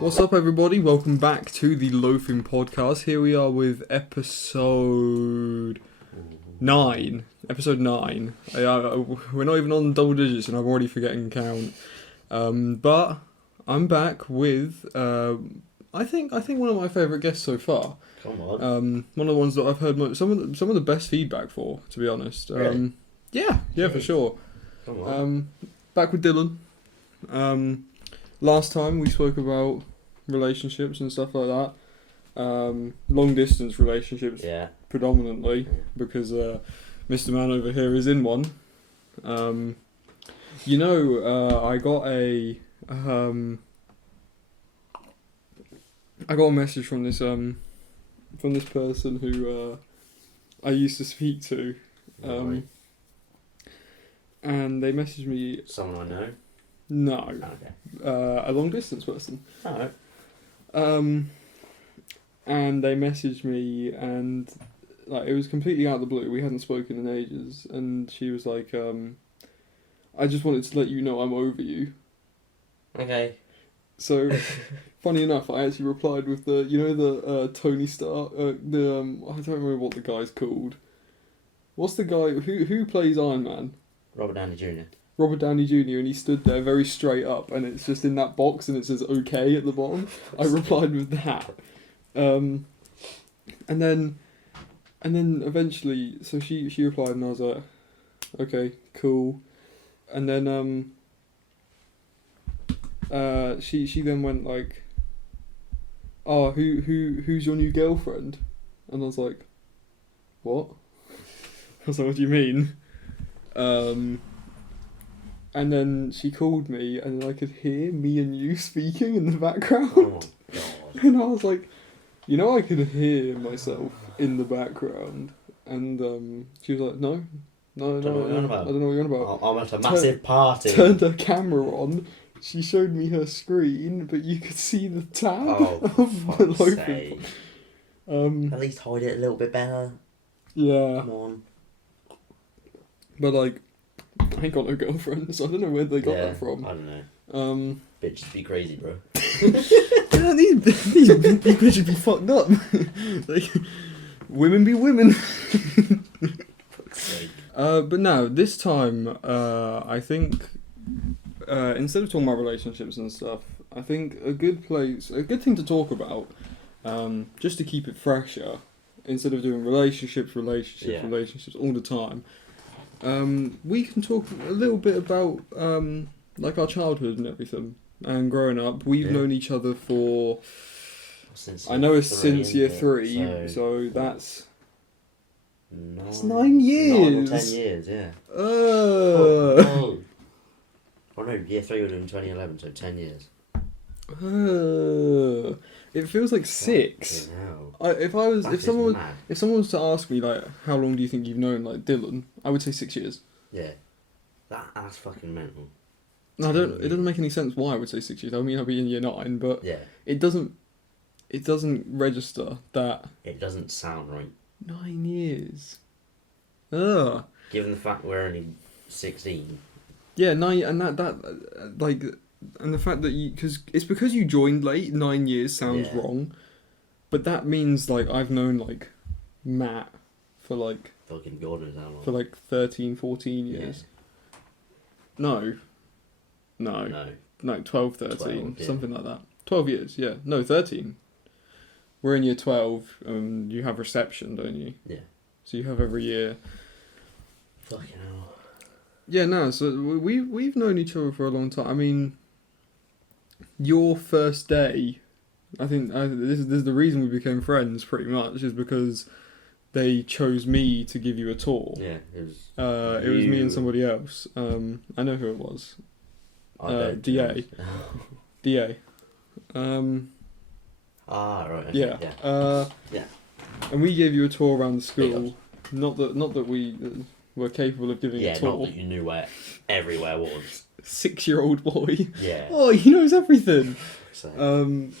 What's up, everybody? Welcome back to the Loafing Podcast. Here we are with episode 9. Episode 9. We're not even on double digits, and I'm already forgetting count. But I'm back with I think one of my favourite guests so far. Come on. One of the ones that I've heard some of the best feedback for, to be honest. Really? Yeah, for sure. Come on. Back with Dylan. Last time we spoke about relationships and stuff like that. Long distance relationships, Yeah. predominantly, because Mr. Man over here is in one. I got a message from this person who I used to speak to, Right. and they messaged me. Someone I know? No, Okay. a long distance person. Alright. And they messaged me, and like it was completely out of the blue. We hadn't spoken in ages, and she was like, "I just wanted to let you know I'm over you." Okay. So, funny enough, I actually replied with the Tony Stark, I don't remember what the guy's called. What's the guy who plays Iron Man? Robert Downey Jr. Robert Downey Jr. and he stood there very straight up, and it's just in that box, and it says "okay" at the bottom. I replied with that, and then eventually, so she replied, and I was like, "Okay, cool," and then she then went like, "Oh, who's your new girlfriend?" And I was like, "What?" I was like, "What do you mean?" And then she called me, and then I could hear me and you speaking in the background. Oh, God. And I was like, I could hear myself in the background. And she was like, no, I don't know what you're on about. I'm at a massive party. Turned her camera on. She showed me her screen, but you could see the tab of the Loafing. At least hide it a little bit better. Yeah. Come on. But like, I ain't got no girlfriend, so I don't know where they got that from. I don't know. Bitches be crazy, bro. Yeah, these bitches be fucked up. Like, women be women. Fuck's sake. But no, this time, I think, instead of talking about relationships and stuff, I think a good thing to talk about, just to keep it fresher, instead of doing relationships all the time, we can talk a little bit about like our childhood and everything, and growing up. We've known each other for Since year 3, so that's 9 9 years. or 10 years, yeah. Oh no, year 3 would have been 2011, so 10 years. It feels like 6. If someone was to ask me like, how long do you think you've known like Dylan, I would say 6 years. Yeah. That's fucking mental. No, it doesn't make any sense why I would say 6 years. I mean, I'll be in year 9, but Yeah. it doesn't register that. It doesn't sound right. 9 years. Ugh. Given the fact we're only 16. Yeah, 9, and that like, and the fact that because you joined late, 9 years sounds wrong, but that means like I've known like Matt for like Fucking God knows how long. for like 13, 14 years. Yeah. No, 12, 13, 12, yeah. something like that. 12 years, yeah. No, 13. We're in year 12, and you have reception, don't you? Yeah. So you have every year. Fucking hell. Yeah, no, so we've known each other for a long time. I mean, your first day, I think this is the reason we became friends, pretty much, is because they chose me to give you a tour. Yeah, it was me and somebody else. I know who it was. DA. DA. Right. Okay. Yeah. Yeah. And we gave you a tour around the school. Not that we were capable of giving a tour. Not that you knew where everywhere was. 6-year-old boy. Yeah. Oh, he knows everything. So.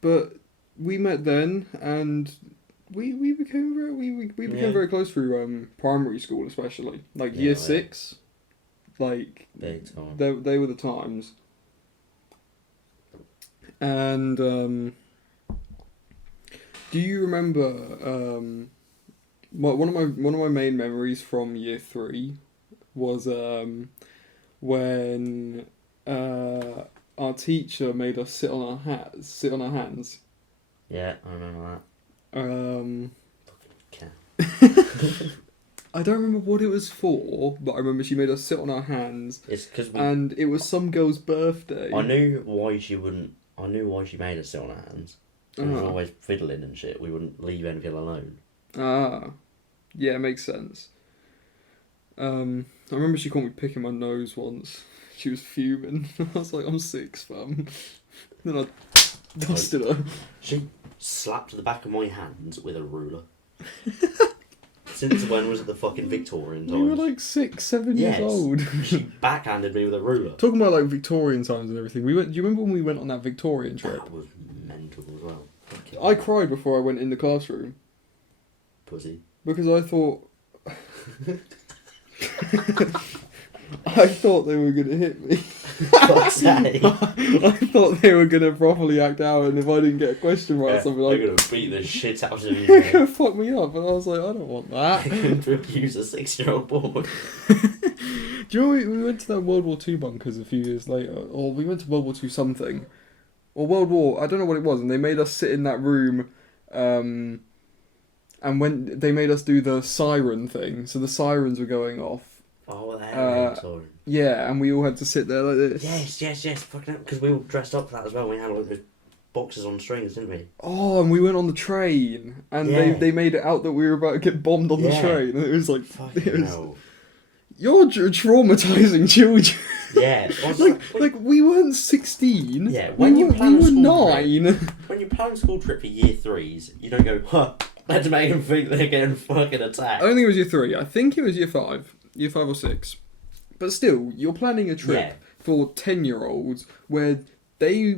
But we met then, and we became very close through primary school, especially like year 6. Like they were the times. And do you remember one of my main memories from year 3 was when our teacher made us sit on our hands. Yeah, I remember that. I don't remember what it was for, but I remember she made us sit on our hands. It's because and it was some girl's birthday. I knew why she made us sit on our hands. We were always fiddling and shit. We wouldn't leave anything alone. Yeah, it makes sense. I remember she caught me picking my nose once. She was fuming. I was like, I'm 6, fam. Then I dusted her. She slapped the back of my hands with a ruler. Since when was it the fucking Victorian times? You were like 6, 7 years old. She backhanded me with a ruler. Talking about like Victorian times and everything. Do you remember when we went on that Victorian trip? That was mental as well. I cried before I went in the classroom. Pussy. Because I thought... I thought they were going to hit me. Fuck's sake. I thought they were going to properly act out, and if I didn't get a question right or something, they're going to beat the shit out of you. They're going to fuck me up, and I was like, I don't want that. They're going to abuse a 6-year-old boy. Do you know we went to that World War II bunkers a few years later, or we went to World War II something, or World War, I don't know what it was, and they made us sit in that room, and when they made us do the siren thing, so the sirens were going off. Oh, they're sorry. Yeah, and we all had to sit there like this. Yes, fucking hell, because we all dressed up for that as well. We had like those boxes on strings, didn't we? Oh, and we went on the train, and they made it out that we were about to get bombed on the train, and it was like, hell. You're traumatizing children. Yeah. like we weren't 16. Yeah, we were 9. When you plan a school trip for year 3s, you don't go, let's make them think they're getting fucking attacked. I don't think it was year 3. I think it was year 5. Year 5 or 6. But still, you're planning a trip for 10-year-olds where they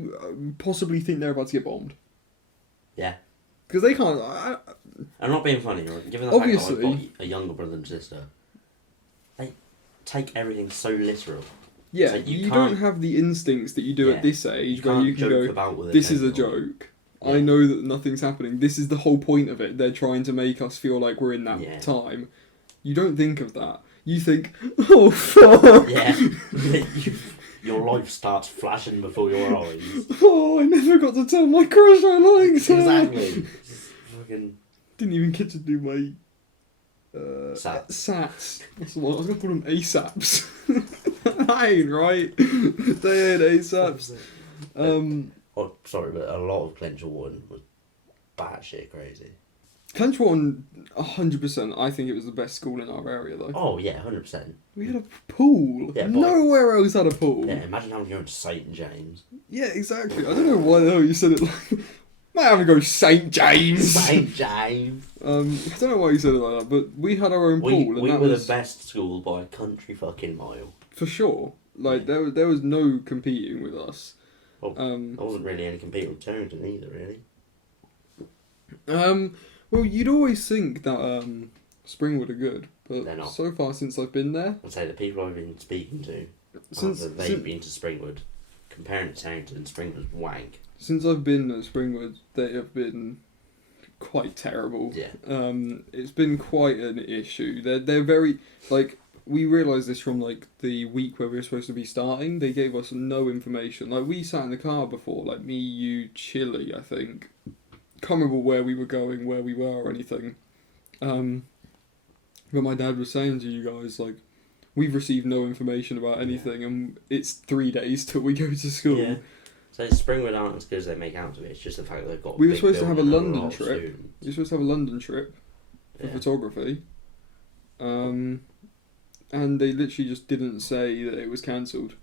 possibly think they're about to get bombed. Yeah. Because they can't... I'm not being funny, right? Given the fact that I've got a younger brother and sister, they take everything so literal. Yeah, so you don't have the instincts that you do at this age where you can go, this is a joke. Yeah. I know that nothing's happening. This is the whole point of it. They're trying to make us feel like we're in that time. You don't think of that. You think, oh fuck! Yeah. Your life starts flashing before your eyes. Oh, I never got to tell my crush I liked her! Exactly. Fucking... Didn't even get to do my... Sats. What's the one? I was going to call them ASAPs. That ain't right. They ain't ASAPs. Oh, sorry, but a lot of Clenchwarden was batshit crazy. Clenchwarden, 100%. I think it was the best school in our area, though. Oh, yeah, 100%. We had a pool. Yeah, nowhere else had a pool. Yeah, imagine having to go to St. James. Yeah, exactly. I don't know why the hell you said it like... Might have to go St. James. St. James. I don't know why you said it like that, but we had our own pool. We were the best school by a country fucking mile. For sure. Like, there was no competing with us. Well, there wasn't really any competing with Torrington either, really. Well, you'd always think that Springwood are good, but they're not. So far since I've been there... I'd say the people I've been speaking to, after they've been to Springwood, comparing it to Torrington, Springwood's wank. Since I've been at Springwood, they have been quite terrible. Yeah. It's been quite an issue. They're very... Like, we realised this from, like, the week where we were supposed to be starting. They gave us no information. Like, we sat in the car before, like, me, you, Chili, I think. Can't remember where we were going, where we were, or anything. But my dad was saying to you guys, like, we've received no information about anything, and it's 3 days till we go to school. Yeah. So Springwood aren't as good as they make out to be. It's just the fact that they've got. We were supposed to have a London trip. We were supposed to have a London trip for photography. And they literally just didn't say that it was cancelled.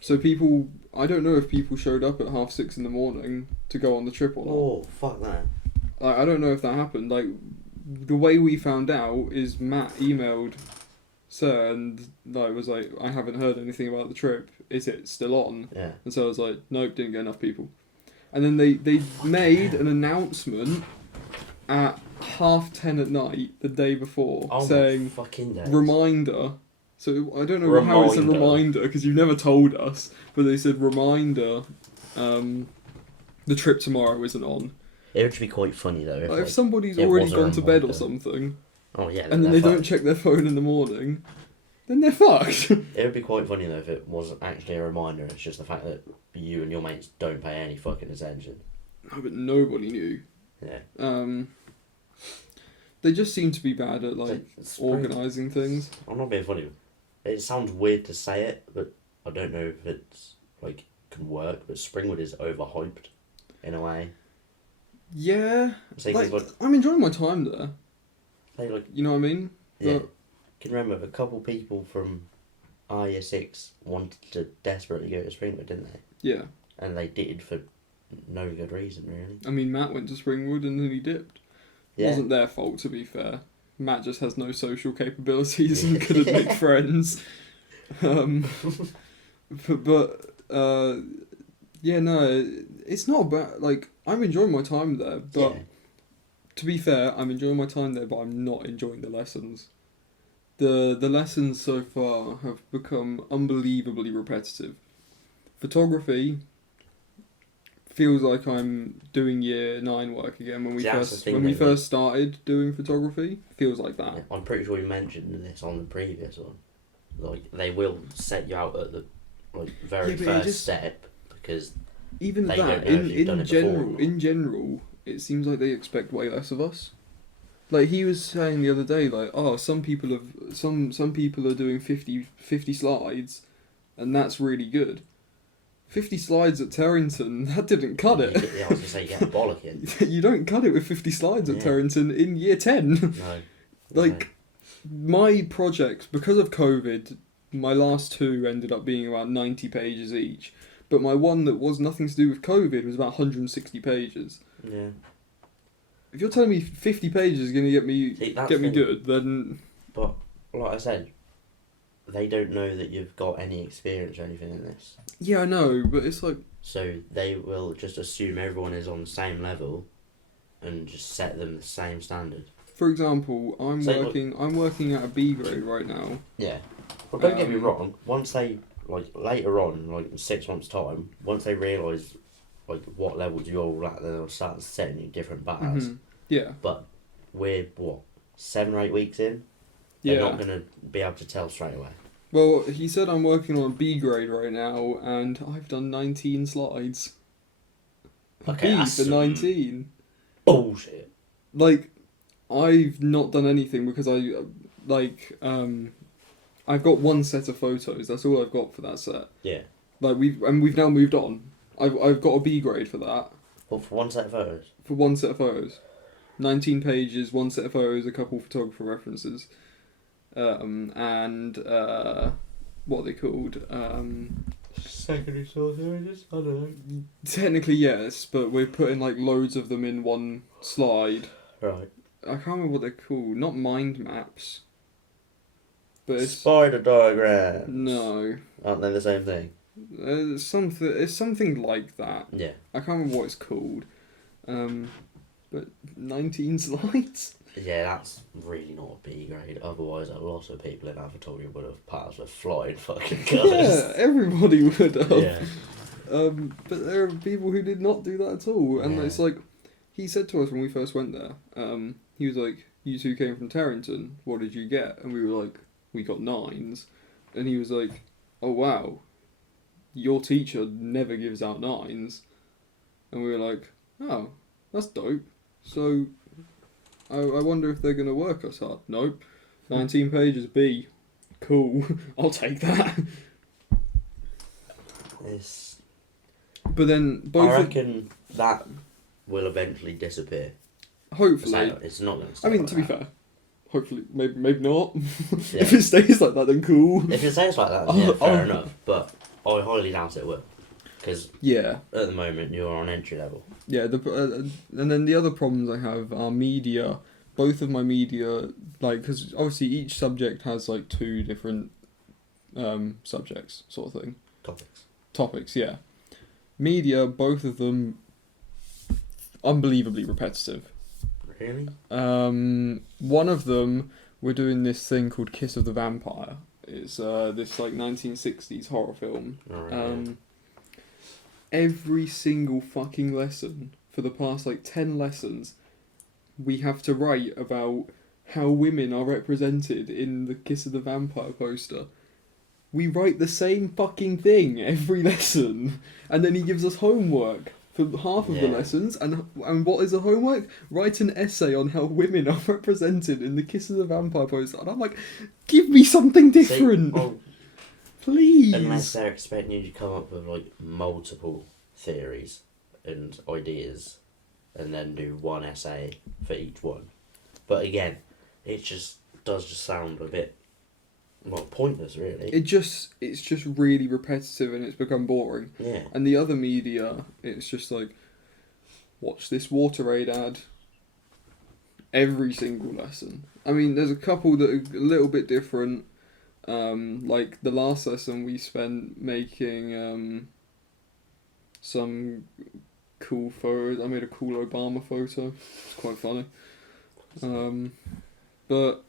So people, I don't know if people showed up at 6:30 in the morning to go on the trip or not. Oh, fuck that. Like, I don't know if that happened. Like, the way we found out is Matt emailed Sir and was like, I haven't heard anything about the trip. Is it still on? Yeah. And so I was like, nope, didn't get enough people. And then they made an announcement at 10:30 at night the day before saying, reminder. So I don't know how it's a reminder because you've never told us, but they said reminder. the trip tomorrow isn't on. It would be quite funny though If somebody's already gone to bed or something, oh yeah, and then they don't check their phone in the morning, then they're fucked. It would be quite funny though if it wasn't actually a reminder. It's just the fact that you and your mates don't pay any fucking attention. No, but nobody knew. Yeah. They just seem to be bad at organising things. I'm not being funny. It sounds weird to say it, but I don't know if it's can work. But Springwood is overhyped, in a way. Yeah, I'm enjoying my time there. You know what I mean? Yeah. Can remember a couple people from our year 6 wanted to desperately go to Springwood, didn't they? Yeah. And they did for no good reason, really. I mean, Matt went to Springwood and then he dipped. Yeah. It wasn't their fault, to be fair. Matt just has no social capabilities and couldn't make friends. Yeah, no, it's not bad. I'm enjoying my time there, but to be fair, I'm enjoying my time there, but I'm not enjoying the lessons. The lessons so far have become unbelievably repetitive. Photography feels like I'm doing year 9 work again when we first started doing photography. Feels like that. Yeah, I'm pretty sure you mentioned this on the previous one. They will set you out at the very first step because even that in general, it seems like they expect way less of us. He was saying the other day, some people are doing 50 slides, and that's really good. 50 slides at Terrington, that didn't cut it. Yeah, I was going to say, you get a bollocking. You don't cut it with 50 slides at Terrington in year 10. No. My projects, because of COVID, my last 2 ended up being about 90 pages each. But my one that was nothing to do with COVID was about 160 pages. Yeah. If you're telling me 50 pages is going to get me good, then... But, like I said, they don't know that you've got any experience or anything in this. Yeah, I know, but it's So they will just assume everyone is on the same level and just set them the same standard. For example, I'm working at a B grade right now. Yeah. Well, don't get me wrong, once they, later on, in 6 months' time, once they realise, what levels you're all at, then they'll start setting you different bars. Mm-hmm. Yeah. But we're, 7 or 8 weeks in? They're not going to be able to tell straight away. Well, he said I'm working on a B grade right now, and I've done 19 slides. Okay, B for 19. Bullshit. I've not done anything because I've got one set of photos. That's all I've got for that set. Yeah. We've now moved on. I've got a B grade for that. Well, for one set of photos? For one set of photos. 19 pages, one set of photos, a couple photographer references. And what are they called? Secondary source images? I don't know. Technically, yes, but we're putting loads of them in one slide. Right. I can't remember what they're called. Not mind maps. But it's... Spider diagrams. No. Aren't they the same thing? It's something like that. Yeah. I can't remember what it's called. But 19 slides? Yeah, that's really not a B grade. Otherwise, lots of people in our photography would have passed with flying fucking colours. Yeah, everybody would have. Yeah. But there are people who did not do that at all. And it's he said to us when we first went there, he was like, you two came from Terrington, what did you get? And we were like, we got 9s. And he was like, oh wow, your teacher never gives out 9s. And we were like, oh, that's dope. So... I wonder if they're going to work us hard. Nope. 19 pages B. Cool. I'll take that. But then I reckon that will eventually disappear. Hopefully. It's not going to stay to be fair, hopefully, maybe not. Yeah. If it stays like that, then cool. If it stays like that, then fair enough. But I highly doubt it will. Because at the moment you're on entry level. Yeah, and then the other problems I have are media. Both of my media, because obviously each subject has 2 different subjects, sort of thing. Topics, yeah. Media, both of them, unbelievably repetitive. Really? One of them, we're doing this thing called Kiss of the Vampire. It's this 1960s horror film. Oh, really? every single fucking lesson for the past 10 lessons, we have to write about how women are represented in the Kiss of the Vampire poster. We write the same fucking thing every lesson, and then he gives us homework for half of the lessons, and what is the homework? Write an essay on how women are represented in the Kiss of the Vampire poster. And I'm like, give me something different. Please. Unless they're expecting you to come up with multiple theories and ideas, and then do one essay for each one. But again, it does sound a bit pointless, really. It's just really repetitive, and it's become boring. Yeah. And the other media, it's just watch this WaterAid ad every single lesson. I mean, there's a couple that are a little bit different. The last lesson we spent making some cool photos. I made a cool Obama photo. It's quite funny. But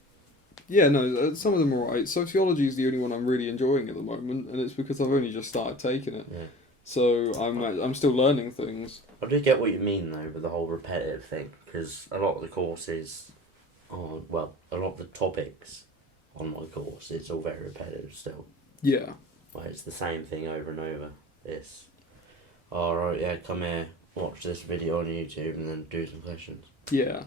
yeah, no, some of them are alright. Sociology is the only one I'm really enjoying at the moment, and it's because I've only just started taking it. Yeah. So I'm still learning things. I do get what you mean though with the whole repetitive thing, because a lot of the courses, a lot of the topics on my course, it's all very repetitive still. Yeah. It's the same thing over and over. It's, alright, yeah, come here, watch this video on YouTube and then do some questions. Yeah.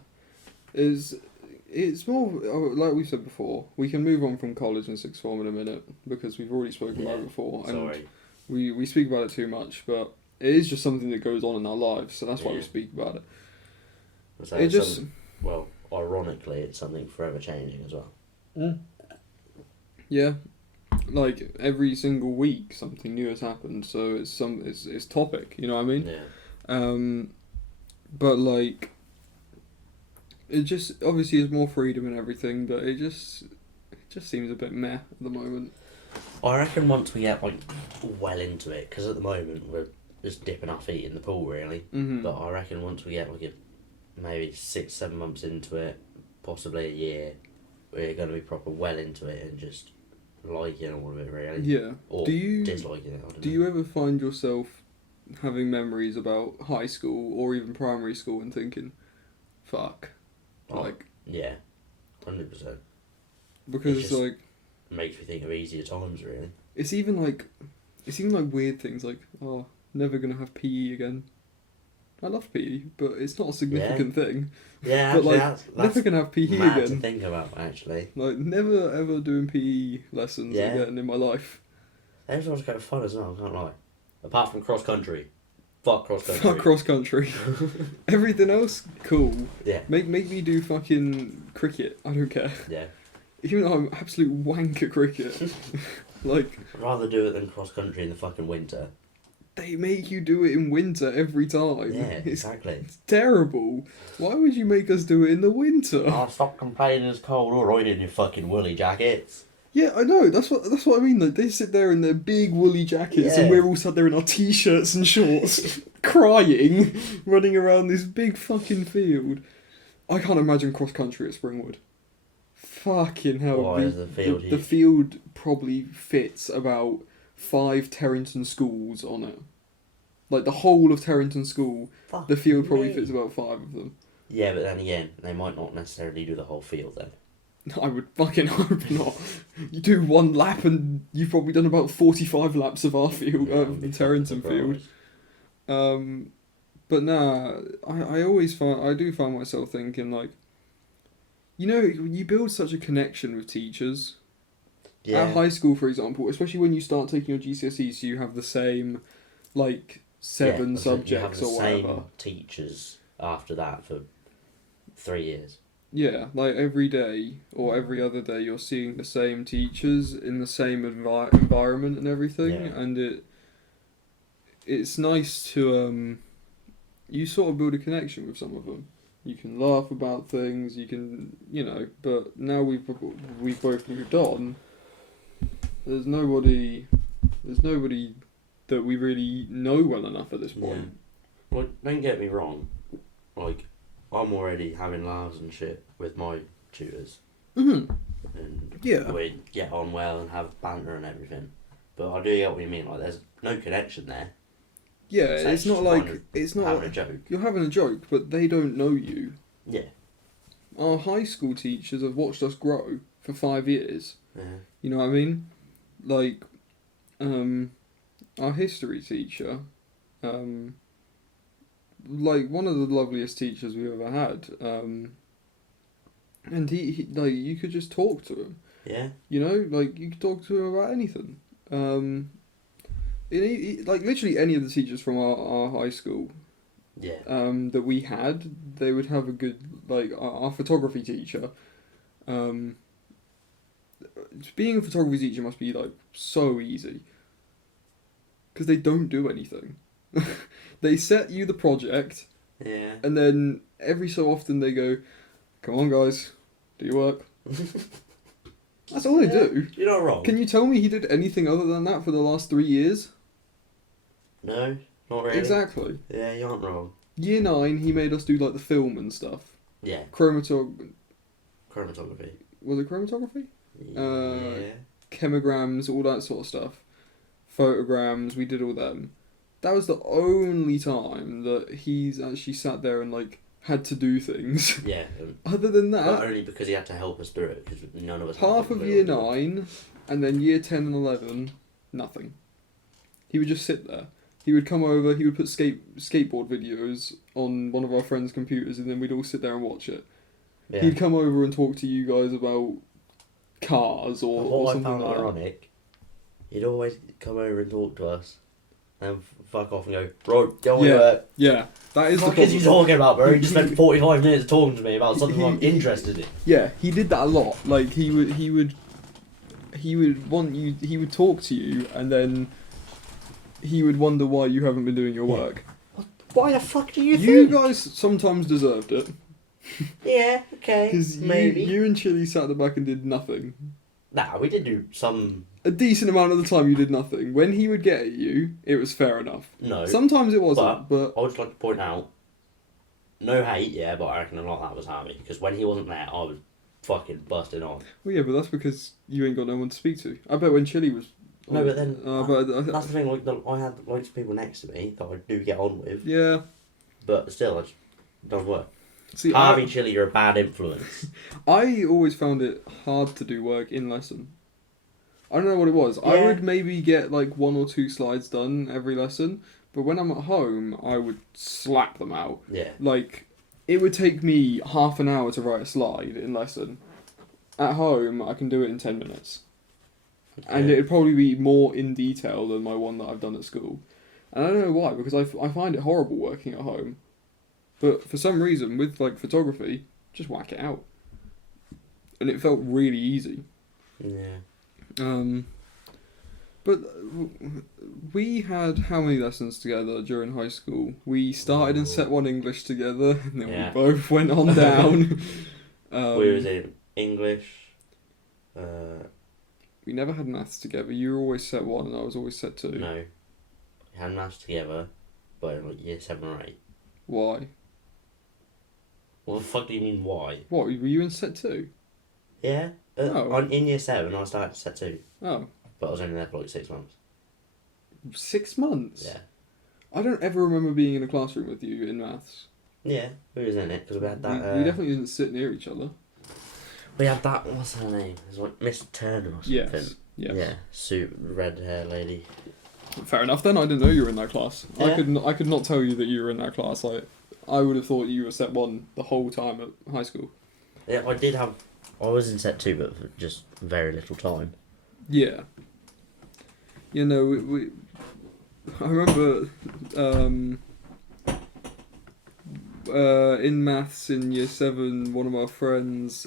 It's more, like we said before, we can move on from college and sixth form in a minute, because we've already spoken about it before. And sorry. We speak about it too much, but it is just something that goes on in our lives, so that's why we speak about it. So it just... ironically, it's something forever changing as well. Mm. Yeah. Every single week something new has happened, so it's topic, you know what I mean? Yeah. But it just obviously is more freedom and everything, but it just seems a bit meh at the moment. I reckon once we get well into it, because at the moment we're just dipping our feet in the pool really. Mm-hmm. But I reckon once we get maybe 6-7 months into it, possibly a year, we're going to be proper well into it and just liking all of it really. Yeah. Or disliking it. I don't know. You ever find yourself having memories about high school or even primary school and thinking, fuck? Yeah, 100%. Because makes me think of easier times really. It's even weird things never gonna have PE again. I love PE, but it's not a significant thing. Yeah, but actually, that's never gonna have PE mad again. to think about actually. Never ever doing PE lessons again in my life. Those ones go fun as well, I can't lie. Apart from cross country. Fuck cross country. Fuck cross country. Everything else, cool. Yeah. Make me do fucking cricket. I don't care. Yeah. Even though I'm absolute wank at cricket. I'd rather do it than cross country in the fucking winter. They make you do it in winter every time. Yeah, exactly. It's terrible. Why would you make us do it in the winter? Oh, stop complaining, it's cold. Alright in your fucking woolly jackets. Yeah, I know. That's what I mean. They sit there in their big woolly jackets, and we're all sat there in our t-shirts and shorts, crying, running around this big fucking field. I can't imagine cross country at Springwood. Fucking hell! Why is the field huge? The field probably fits about 5 Terrington schools on it. The whole of Terrington School, the field probably fits about 5 of them. Yeah, but then again, they might not necessarily do the whole field then. I would fucking hope not. You do one lap and you've probably done about 45 laps of our field, the Terrington field. But nah, I do find myself thinking you build such a connection with teachers. Yeah. At high school, for example, especially when you start taking your GCSEs, so you have the same, 7 subjects or whatever. You have the same teachers after that for 3 years. Yeah, every day or every other day you're seeing the same teachers in the same environment and everything, and it's nice to you sort of build a connection with some of them. You can laugh about things, you can, but now we've both moved on. There's nobody that we really know well enough at this point. Yeah. Don't get me wrong, I'm already having laughs and shit with my tutors. Mm-hmm. And we get on well and have banter and everything. But I do get what you mean, there's no connection there. Yeah, So it's not just like kind of it's not. having a joke. You're having a joke, but they don't know you. Yeah. Our high school teachers have watched us grow for 5 years. Yeah. You know what I mean? Like, our history teacher, like one of the loveliest teachers we've ever had. And he like you could just talk to him. Yeah. You know, like you could talk to him about anything. Like literally any of the teachers from our high school. Yeah. That we had, they would have a good like our photography teacher. Being a photography teacher must be like so easy. Because they don't do anything. They set you the project. Yeah. And then every so often they go, "Come on, guys, do your work." That's all they do. You're not wrong. Can you tell me he did anything other than that for the last 3 years? No, not really. Exactly. Yeah, you aren't wrong. Year 9, he made us do like the film and stuff. Yeah. Chromatography. Was it chromatography? Yeah. Chemograms, all that sort of stuff. Photograms, we did all them. That was the only time that he's actually sat there and like had to do things. Yeah. Other than that, But only because he had to help us through it, because none of us. half of year 9, and then year 10 and 11, nothing. He would just sit there. He would come over, he would put skateboard videos on one of our friends' computers, and then we'd all sit there and watch it. Yeah. He'd come over and talk to you guys about cars or What I something found like that. ironic, he'd always come over and talk to us, and fuck off and go, "Right, go on Yeah. with it." Yeah, that is the What is he problem. talking about, bro? He just spent 45 minutes talking to me about something I'm interested in. Yeah, he did that a lot. Like he would want you. He would talk to you, and then he would wonder why you haven't been doing your Yeah. work. Why the fuck do you You think? guys sometimes deserved it Yeah, okay, because maybe. you and Chili sat at the back and did nothing. Nah, we did do some. A decent amount of the time you did nothing. When he would get at you, it was fair enough. No. Sometimes it wasn't, but I would just like to point out, no hate, yeah, but I reckon a lot of that was Harvey, because when he wasn't there, I was fucking busting on. well, yeah, but that's because you ain't got no one to speak to. I bet when Chili was. No, but then But that's the thing. Like, I had loads of people next to me that I do get on with, yeah. but still, it doesn't work. See, Harvey, Chili, you're a bad influence. I always found it hard to do work in lesson. I don't know what it was. I Yeah. would maybe get like 1 or 2 slides done every lesson, but when I'm at home, I would slap them out. Yeah. Like, it would take me half an hour to write a slide in lesson. At home, I can do it in 10 minutes. And Yeah. it'd probably be more in detail than my one that I've done at school. And I don't know why, because I find it horrible working at home. But for some reason, with like photography, just whack it out. And it felt really easy. Yeah. But we had how many lessons together during high school? We started in Set 1 English together, and then Yeah. we both went on down. We was in English. We never had maths together. You were always Set 1 and I was always Set 2. No. We had maths together, but in like year 7 or 8. Why? What the fuck do you mean, why? What, were you in Set 2? Yeah. Oh. In year 7, I started Set 2, Oh. but I was only there for like 6 months. 6 months? Yeah. I don't ever remember being in a classroom with you in maths. Yeah, we was in it, because we had that... We definitely didn't sit near each other. We had that, what's her name? It was like Miss Turner or something. Yes. Yeah, suit, red hair lady. Fair enough then, I didn't know you were in that class. Yeah. I could not tell you that you were in that class. I would have thought you were Set 1 the whole time at high school. Yeah, I was in Set 2, but for just very little time. Yeah. You know, we I remember in maths in year 7, one of our friends,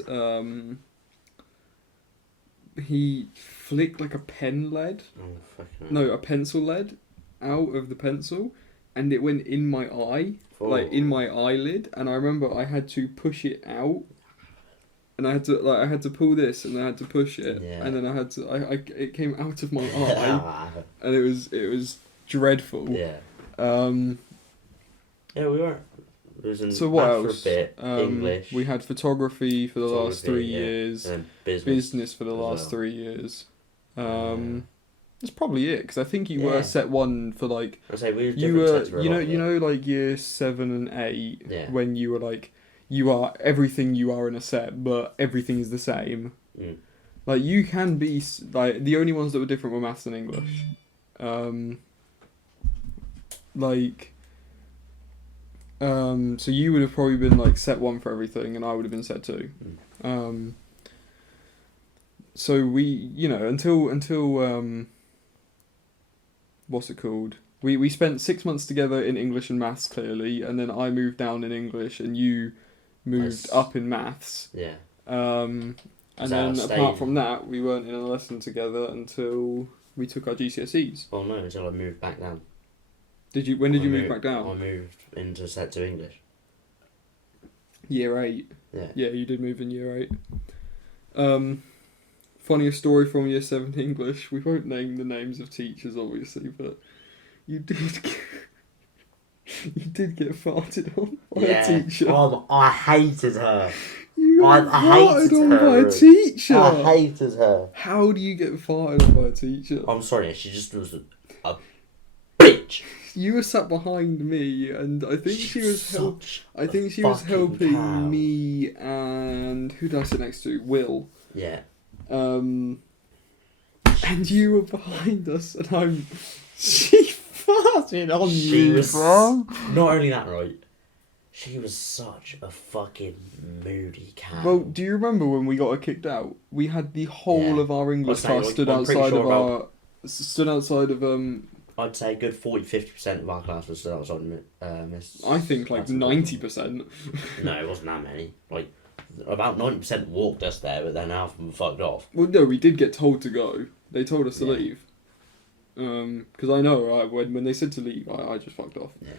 he flicked like a pen lead. Oh, fucking hell. No, a pencil lead out of the pencil, and it went in my eye, Oh. like in my eyelid, and I remember I had to push it out, and I had to pull this, and I had to push it, Yeah. and then it came out of my eye, and it was dreadful. Yeah. Yeah, we were. It was in So what math else? For a bit, English. We had photography for the last Photography, 3 yeah. years. And then business. Business for the as last well. 3 years. That's probably it, because I think you were set 1 for like I say we were you different were sets for a lot of it. like year 7 and 8 Yeah. when you were like you are everything you are in a set, but everything is the same. Mm. Like you can be like the only ones that were different were maths and English. So you would have probably been like set 1 for everything, and I would have been set 2. So we, you know, until what's it called? We spent 6 months together in English and maths, clearly, and then I moved down in English and you moved up in maths. Yeah. And then apart from that, we weren't in a lesson together until we took our GCSEs. Well, no, until I moved back down. When did you move back down? I moved into set 2 English. Year 8. Yeah. Yeah, you did move in year 8. Funniest story from year 7 English. We won't name the names of teachers, obviously, but you did get farted on by a teacher. I hated her. You got farted on by a teacher. I hated her. How do you get farted on by a teacher? I'm sorry, she just was a bitch. You were sat behind me, and I think she was helping me and who did I sit next to? Will. Yeah. And you were behind us, and she farted on you, bro. Not only that, right? She was such a fucking moody cow. Well, do you remember when we got her kicked out? We had the whole of our English class stood outside of I'd say a good 40-50% of our class was stood outside Miss. I think like 90%. No, it wasn't that many. Like about 90% walked us there, but then half of them fucked off. Well, no, we did get told to go. They told us to leave. Because I know, when they said to leave, I just fucked off. Yeah.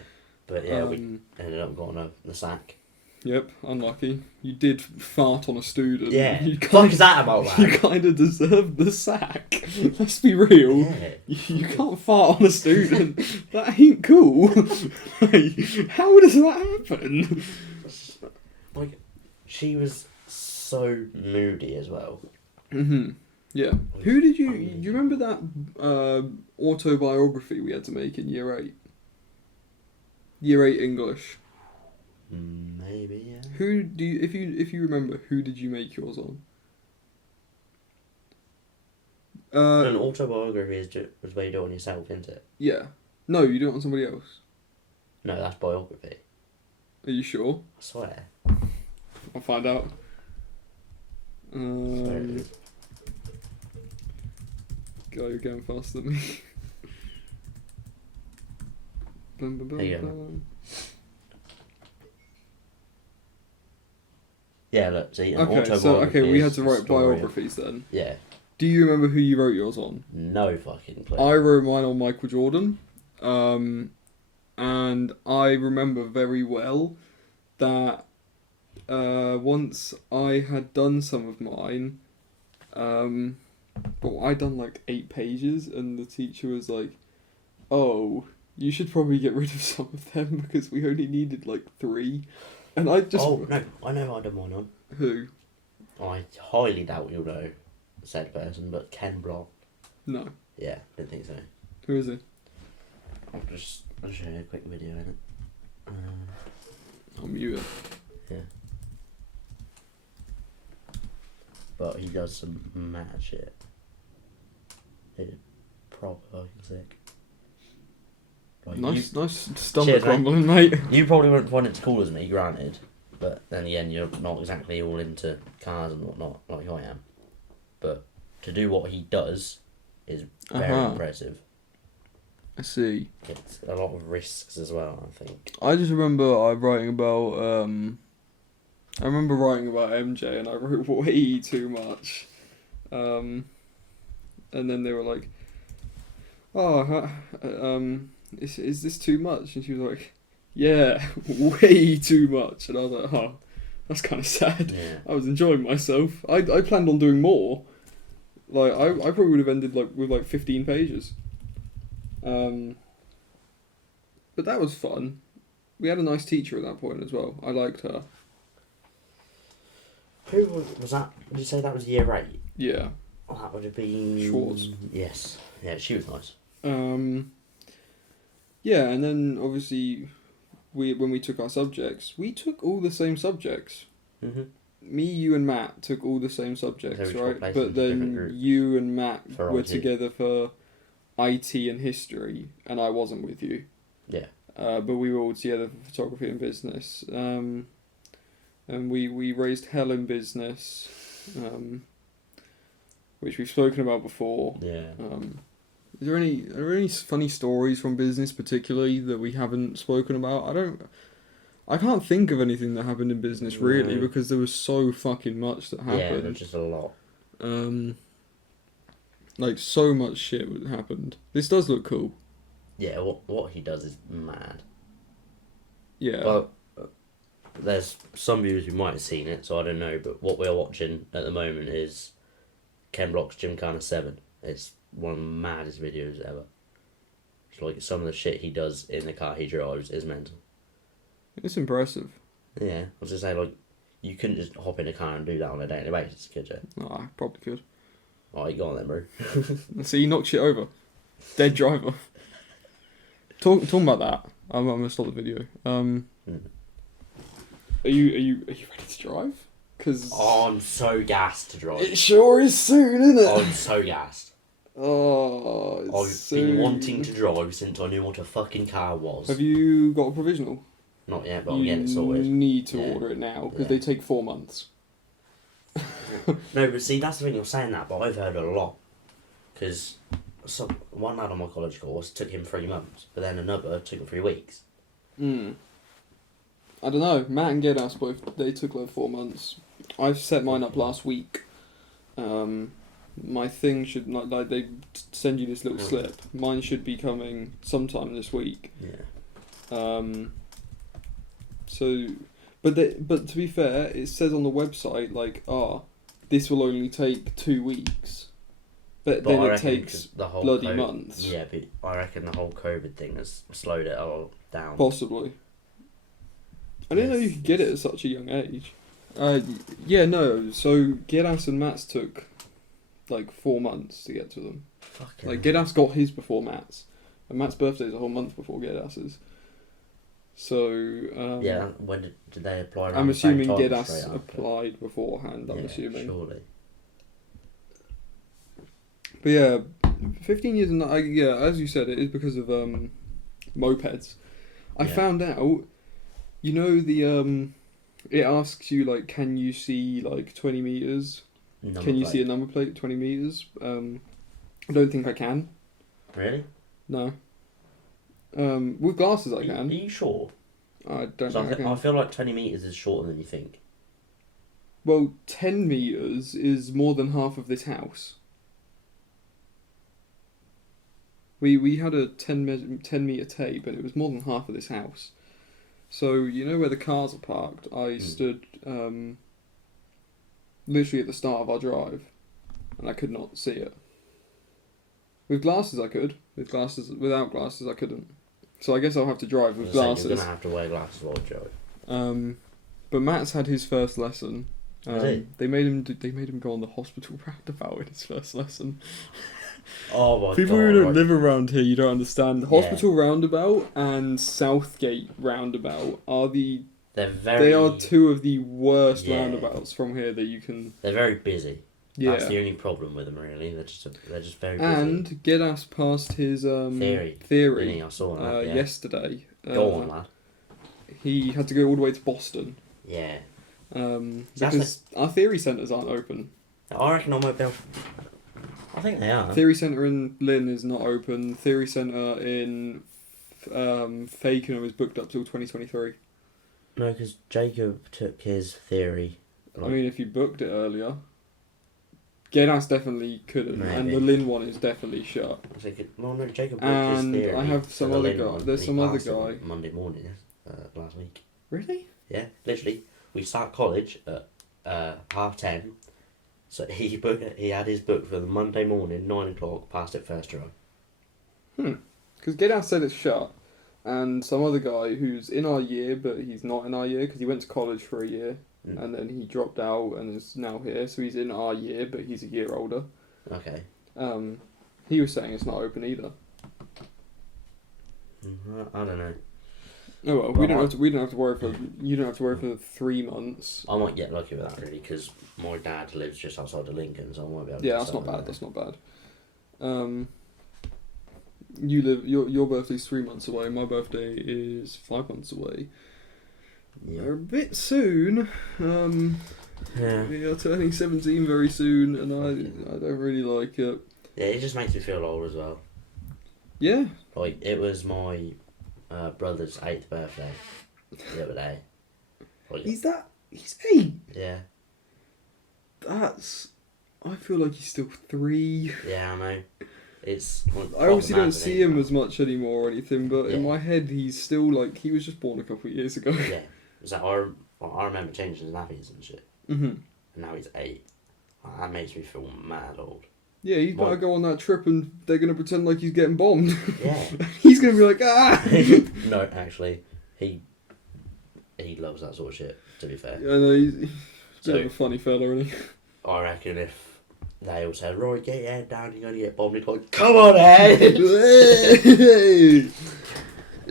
But yeah, we ended up going the sack. Yep, unlucky. You did fart on a student. Yeah. Fuck is that about, man? You kind of deserved the sack. Let's be real. Yeah. You can't fart on a student. That ain't cool. Like, how does that happen? Like, she was so moody as well. Mm-hmm. Yeah. Who did you... Do you remember that autobiography we had to make in year 8? Year 8 English. Maybe, yeah. Who do you... If you remember, who did you make yours on? An autobiography is where you do it on yourself, isn't it? Yeah. No, you do it on somebody else. No, that's biography. Are you sure? I swear. I'll find out. Go, you're going faster than me. There you go. Yeah, look, see, we had to write biographies then. Yeah. Do you remember who you wrote yours on? No fucking clue. I wrote mine on Michael Jordan. And I remember very well that once I had done some of mine, but I'd done like 8 pages, and the teacher was like, "Oh, you should probably get rid of some of them because we only needed like 3." And I just... Oh, no, I know what I done mine on. Who? I highly doubt you'll know said person, but Ken Block. No. Yeah, didn't think so. Who is he? I'll show you a quick video in it. I'll mute it. Yeah. But he does some mad shit. It's proper fucking sick. Like nice stomach rumbling, mate. You probably wouldn't find it as cool as me, granted. But then again, you're not exactly all into cars and whatnot, like I am. But to do what he does is very impressive. I see. It's a lot of risks as well, I think. I just remember writing about MJ, and I wrote way too much. And then they were like, "Oh, is this too much?" And she was like, "Yeah, way too much." And I was like, "Oh, that's kind of sad." Yeah. I was enjoying myself. I planned on doing more. Like I probably would have ended with 15 pages. But that was fun. We had a nice teacher at that point as well. I liked her. Who was that? Did you say that was year 8? Yeah. Oh, that would have been... Schwartz. Yes. Yeah, she was nice. Yeah, and then obviously, when we took our subjects, we took all the same subjects. Mm-hmm. Me, you, and Matt took all the same subjects, So we right? placed But into different then groups you and Matt for were IT. together for IT and history, and I wasn't with you. Yeah. But we were all together for photography and business. And we raised hell in business, which we've spoken about before. Yeah. Are there any funny stories from business particularly that we haven't spoken about? I can't think of anything that happened in business really, because there was so fucking much that happened. Yeah, there's just a lot. Like so much shit happened. This does look cool. Yeah, what he does is mad. Yeah. Well, there's some viewers who might have seen it, so I don't know, but what we're watching at the moment is Ken Block's Gymkhana 7. It's one of the maddest videos ever. It's like some of the shit he does in the car he drives is mental. It's impressive. Yeah, I was just saying, like, you couldn't just hop in a car and do that on a daily basis, could you? Oh, I probably could. Oh, you got on then, bro. So you knocked shit over. Dead driver. Talking about that. I'm gonna stop the video. Are you ready to drive? Cause Oh, I'm so gassed to drive. it sure is soon, isn't it? I'm so gassed. Oh, it's I've soon. been wanting to drive since I knew what a fucking car was. Have you got a provisional? Not yet, but I'm getting it sorted. You need to Yeah. order it now because Yeah. they take 4 months. No, but see, that's the thing, you're saying that, but I've heard a lot. Because one lad on my college course took him 3 months, but then another took him 3 weeks. I don't know. Matt and Gedas both, they took like 4 months. I've set mine up last week. My thing should not, like, they send you this little slip. Mine should be coming sometime this week. Yeah. So, but to be fair, it says on the website like, this will only take 2 weeks, but then I it takes the whole bloody COVID, months. Yeah, but I reckon the whole COVID thing has slowed it all down. Possibly. I didn't know you could get it at such a young age. Yeah, no. So Gedas and Matt's took like 4 months to get to them. Fucking Like Gedas got his before Matt's, and Matt's birthday is a whole month before Gedas's. So yeah, when did they apply? Around I'm the same assuming time, Gedas straight after? applied beforehand. I'm Yeah, assuming. surely. But yeah, 15 years and yeah, as you said, it is because of mopeds. I Yeah. found out, you know the it asks you like, can you see like 20 meters? Can you see a number plate 20 meters? I don't think I can. Really? No. With glasses I Are can. you sure? I don't So think I can. I feel like 20 metres is shorter than you think. Well, 10 meters is more than half of this house. We had a 10 meter tape and it was more than half of this house. So, you know where the cars are parked? I stood literally at the start of our drive and I could not see it. With glasses I could. Without glasses I couldn't. So I guess I'll have to drive with glasses. You're going to have to wear glasses while you drive. But Matt's had his first lesson. Has he? They made him go on the hospital roundabout in his first lesson. Oh my People god. who don't live around here, you don't understand. The hospital roundabout and Southgate roundabout are they are two of the worst roundabouts from here that you can. They're very busy. Yeah. That's the only problem with them, really. They're just very busy. And Gedas passed his Theory. theory I saw that. yesterday. Go on, lad. He had to go all the way to Boston. Yeah. Because our theory centres aren't open. I reckon I might be able. I think they are. Theory Centre in Lynn is not open. Theory Centre in Fakenham is booked up till 2023. No, because Jacob took his theory. I mean, if you booked it earlier, Gedas definitely couldn't, and the Maybe. Lynn one is definitely shut. Jacob booked his And theory. I have for some the other Lynn guy. one, There's and some he other passed it guy. Monday morning, last week. Really? Yeah, literally. We start college at 10:30. So he had his book for the Monday morning, 9 o'clock, passed it first try. Because Gedas said it's shut, and some other guy who's in our year, but he's not in our year because he went to college for a year, and then he dropped out and is now here, so he's in our year, but he's a year older. Okay. He was saying it's not open either. I don't know. Oh well, we don't have to worry for. You don't have to worry for 3 months. I might get lucky with that really, because my dad lives just outside of Lincoln, so I might be able to. Yeah, that's not bad. That's not bad. You live. Your birthday's 3 months away. My birthday is 5 months away. Yeah. We're a bit soon. Yeah. We are turning 17 very soon, and I don't really like it. Yeah, it just makes me feel old as well. Yeah. Like, it was my brother's 8th birthday the other day. Like, He's 8. yeah. I feel like he's still 3. Yeah, I know. It's. Like, I obviously don't see him now. as much anymore or anything, but in Yeah. my head he's still like he was just born a couple of years ago. Yeah. So I remember changing his nappies and shit. Mm-hmm. And now he's 8. That makes me feel mad old. Yeah, he's about to go on that trip and they're going to pretend like he's getting bombed. Yeah. He's going to be like, ah! No, actually, he loves that sort of shit, to be fair. Yeah, no, he's a bit of a funny fella, isn't he? I reckon if they all said, right, get your head down, you're going to get bombed, he'd go, come on, Ed!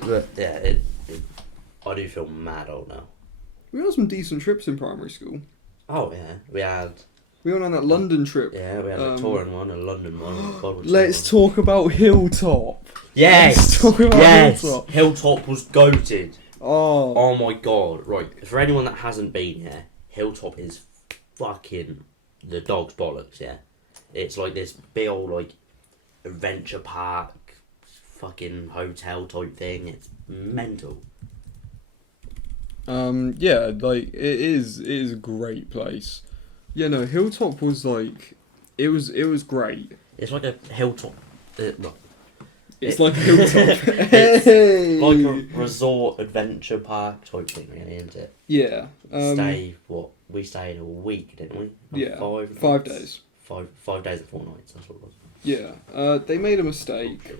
But, yeah, I do feel mad old now. We had some decent trips in primary school. Oh, yeah. We went on that London trip. Yeah, we had a touring one, a London one. Let's talk about Hilltop. Yes! Let's talk about Hilltop. Hilltop was goated. Oh. Oh my god. Right, for anyone that hasn't been here, Hilltop is fucking the dog's bollocks, yeah? It's like this big old, like, adventure park, fucking hotel type thing. It's mental. Yeah, like, it is a great place. Yeah, no, Hilltop was like, it was great. It's like a hilltop. No. It's like a Hilltop. It's like a resort adventure park type thing, really, isn't it? Yeah. We stayed a week, didn't we? Yeah. 5 days. 5 days and 4 nights. That's what it was. Yeah. They made a mistake.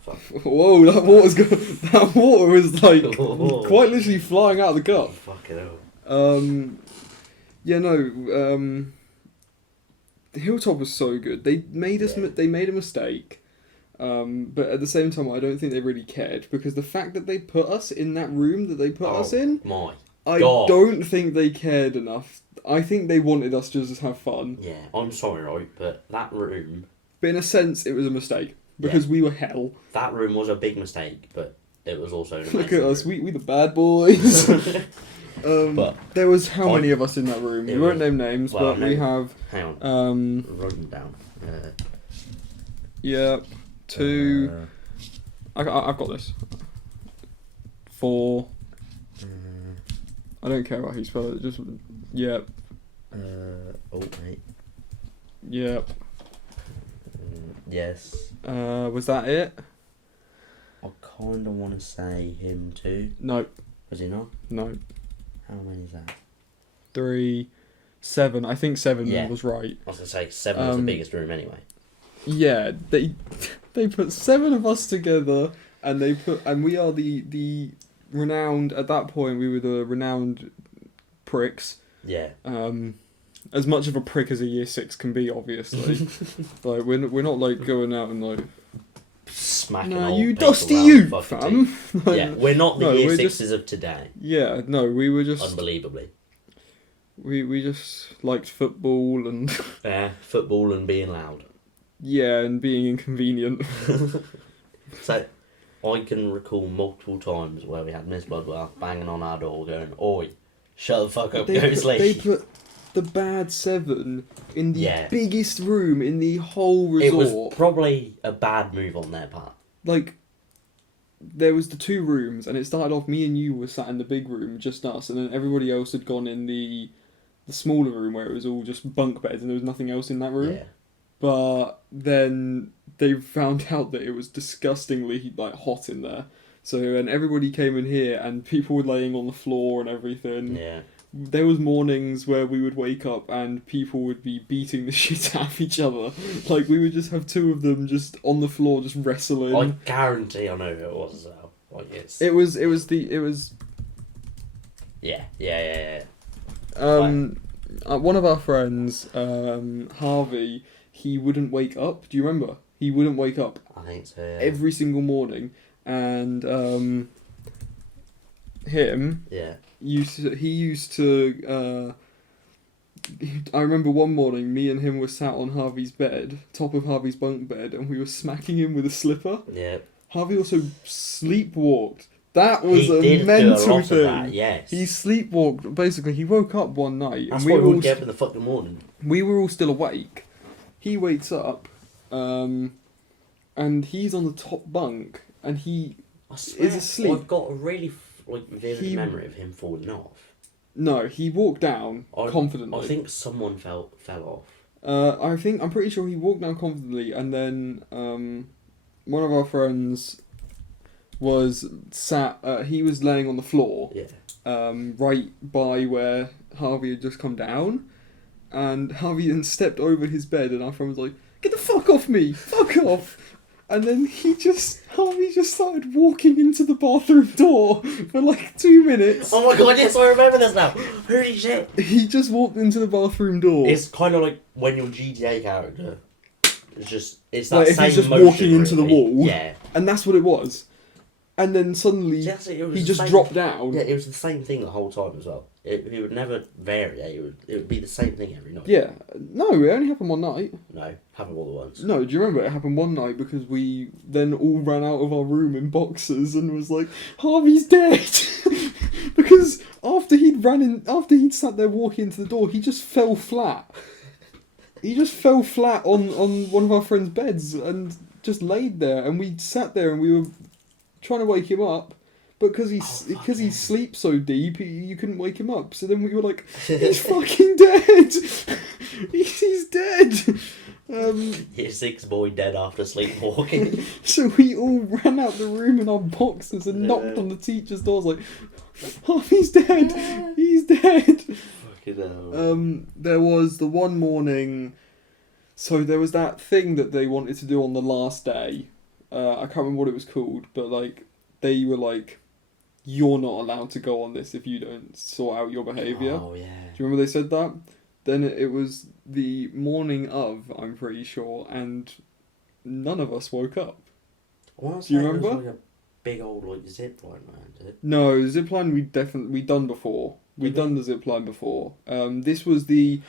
Fuck. Whoa, that water was like quite literally flying out of the cup. Fucking hell. Yeah, no. The Hilltop was so good. They made a mistake. But at the same time, I don't think they really cared, because the fact that they put us in that room that they put us in, I don't think they cared enough. I think they wanted us to just have fun. Yeah, I'm sorry, right, but that room. But in a sense, it was a mistake, because we were hell. That room was a big mistake, but it was also an Look at us, we the bad boys. But there was how many of us in that room? We won't name names, but we have. Hang on. Write them down. Yeah, 2. I've got this. 4. I don't care about who spelled it. Just yep. Mate. Yep. Yes. Was that it? I kind of want to say him too. No. Was he not? No. How many is that? 3, 7. I think 7 was right. I was gonna say 7 was the biggest room anyway. Yeah, they put 7 of us together, and we are the renowned. At that point, we were the renowned pricks. Yeah. As much of a prick as a year 6 can be, obviously. Like we're not like going out and like smacking. No, old you people dusty around you, fucking fam. Like, yeah, we're not the year 6s just, of today. Yeah, no, we were just unbelievably. We just liked football and football and being loud. Yeah, and being inconvenient. So, I can recall multiple times where we had Miss Budwell banging on our door going, "Oi, shut the fuck up, go to sleep." They put the bad 7 in the biggest room in the whole resort. It was probably a bad move on their part. Like, there was the 2 rooms, and it started off, me and you were sat in the big room, just us, and then everybody else had gone in the smaller room where it was all just bunk beds and there was nothing else in that room. Yeah. But then they found out that it was disgustingly like hot in there. So, and everybody came in here and people were laying on the floor and everything. Yeah. There was mornings where we would wake up and people would be beating the shit out of each other. Like, we would just have 2 of them just on the floor just wrestling. I guarantee I know who it was as well. Like, It was... Yeah. One of our friends, Harvey, he wouldn't wake up. Do you remember? He wouldn't wake up I think so, yeah. every single morning, and him. Yeah. He used to. I remember one morning, me and him were sat on Harvey's bed, top of Harvey's bunk bed, and we were smacking him with a slipper. Yeah. Harvey also sleepwalked. That was he a mental do a lot thing. Of that, yes. He sleepwalked. Basically, he woke up one night. That's and why we we were would get up in the fucking morning. We were all still awake. He wakes up, and he's on the top bunk, and he is asleep. I've got a really vivid memory of him falling off. No, he walked down confidently. I think someone fell off. I'm pretty sure he walked down confidently, and then one of our friends was sat. He was laying on the floor. Yeah. Right by where Harvey had just come down, and Harvey then stepped over his bed, and our friend was like, "Get the fuck off me! Fuck off!" And then Harvey just started walking into the bathroom door for like 2 minutes. Oh my god, yes, I remember this now. Holy shit. He just walked into the bathroom door. It's kind of like when your GTA character it's that like same if he's just motion, walking into the wall. Yeah. And that's what it was. And then suddenly he just dropped down. Yeah, it was the same thing the whole time as well. It would never vary. It would be the same thing every night. Yeah. No, it only happened one night. No, happened all at once. No, do you remember it happened one night because we then all ran out of our room in boxes and was like, Harvey's dead. Because after he'd sat there walking into the door, he just fell flat. He just fell flat on one of our friends' beds and just laid there, and we sat there and we were trying to wake him up, but because he sleeps so deep, you couldn't wake him up. So then we were like, he's fucking dead. He's dead. His 6 boy dead after sleepwalking. So we all ran out the room in our boxes and knocked on the teacher's doors like, Harvey's dead. He's dead. Fucking hell. There was the one morning. So there was that thing that they wanted to do on the last day. I can't remember what it was called, but like they were like, "You're not allowed to go on this if you don't sort out your behaviour." Oh yeah. Do you remember they said that? Then it was the morning of, I'm pretty sure, and none of us woke up. Do you remember? It was like a big old zip line around it. No, zipline we'd done before. We'd done the zipline before. This was the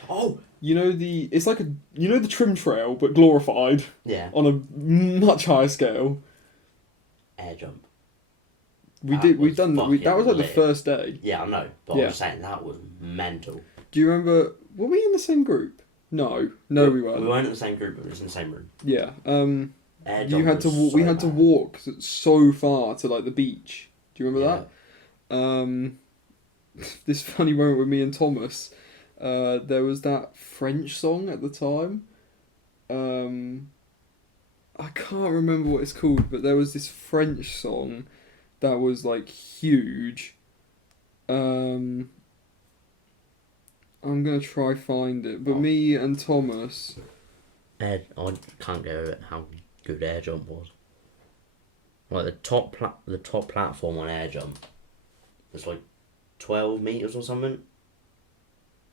it's like the trim trail but glorified. Yeah. On a much higher scale. Air jump. That was like the first day. Yeah, I know, but I'm just saying that was mental. Do you remember? Were we in the same group? No, we weren't. We weren't in the same group, but we were in the same room. Yeah. Air you had jump to was we so had to bad. walk so far to like the beach. Do you remember that? This funny moment with me and Thomas. There was that French song at the time. I can't remember what it's called, but there was this French song that was like huge. I'm gonna try find it, but me and Thomas. I can't go over how good air jump was. Like the top platform on air jump was like 12 meters or something.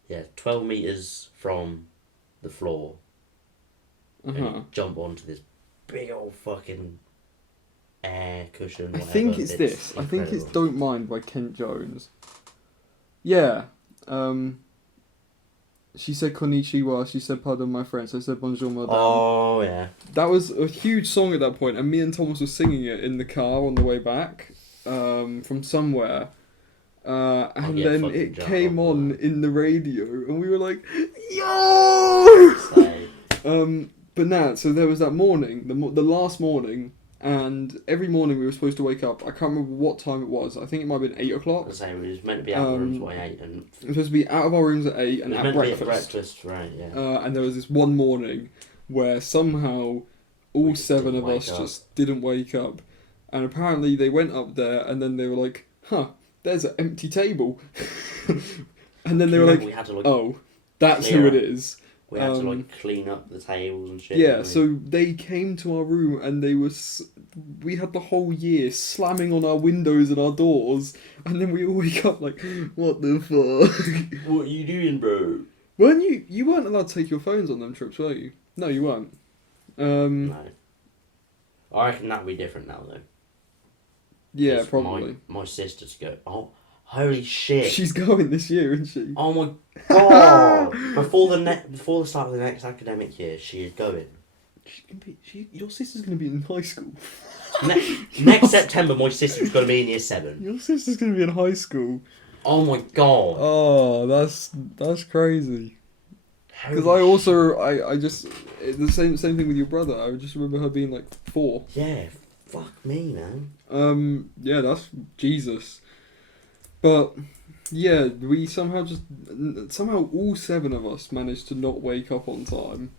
Yeah, 12 meters from the floor. And you jump onto this big old fucking air cushion. I think it's this. I think it's "Don't Mind" by Kent Jones. Yeah. She said "Konnichiwa." She said "Pardon, my friends." I said "Bonjour, madame." Oh yeah. That was a huge song at that point, and me and Thomas were singing it in the car on the way back, from somewhere. And then it came on in the radio, and we were like, "Yo!" But now, so there was that morning, the last morning, and every morning we were supposed to wake up. I can't remember what time it was. I think it might have been 8 o'clock. We was meant to be out of our rooms by 8, and we were supposed to be out of our rooms at 8 and at breakfast. Right? Yeah. And there was this one morning where somehow all 7 of us just didn't wake up, and apparently they went up there, and then they were like, "Huh, there's an empty table," and then they were like, "Oh, that's who it is." We had to clean up the tables and shit. Yeah, so they came to our room and we had the whole year slamming on our windows and our doors, and then we all wake up like, what the fuck? What are you doing, bro? Weren't you weren't allowed to take your phones on them trips, were you? No, you weren't. No. I reckon that'd be different now, though. Yeah, 'Cause probably. My sister's go, oh, holy shit. She's going this year, isn't she? Oh my god! before the start of the next academic year, she is going. Your sister's gonna be in high school. Next September, my sister's going to be in year 7. Your sister's gonna be in high school. Oh my god! Oh, that's crazy. Because I just the same thing with your brother. I just remember her being like 4. Yeah, fuck me, man. Yeah, that's Jesus. But yeah, we somehow all 7 of us managed to not wake up on time,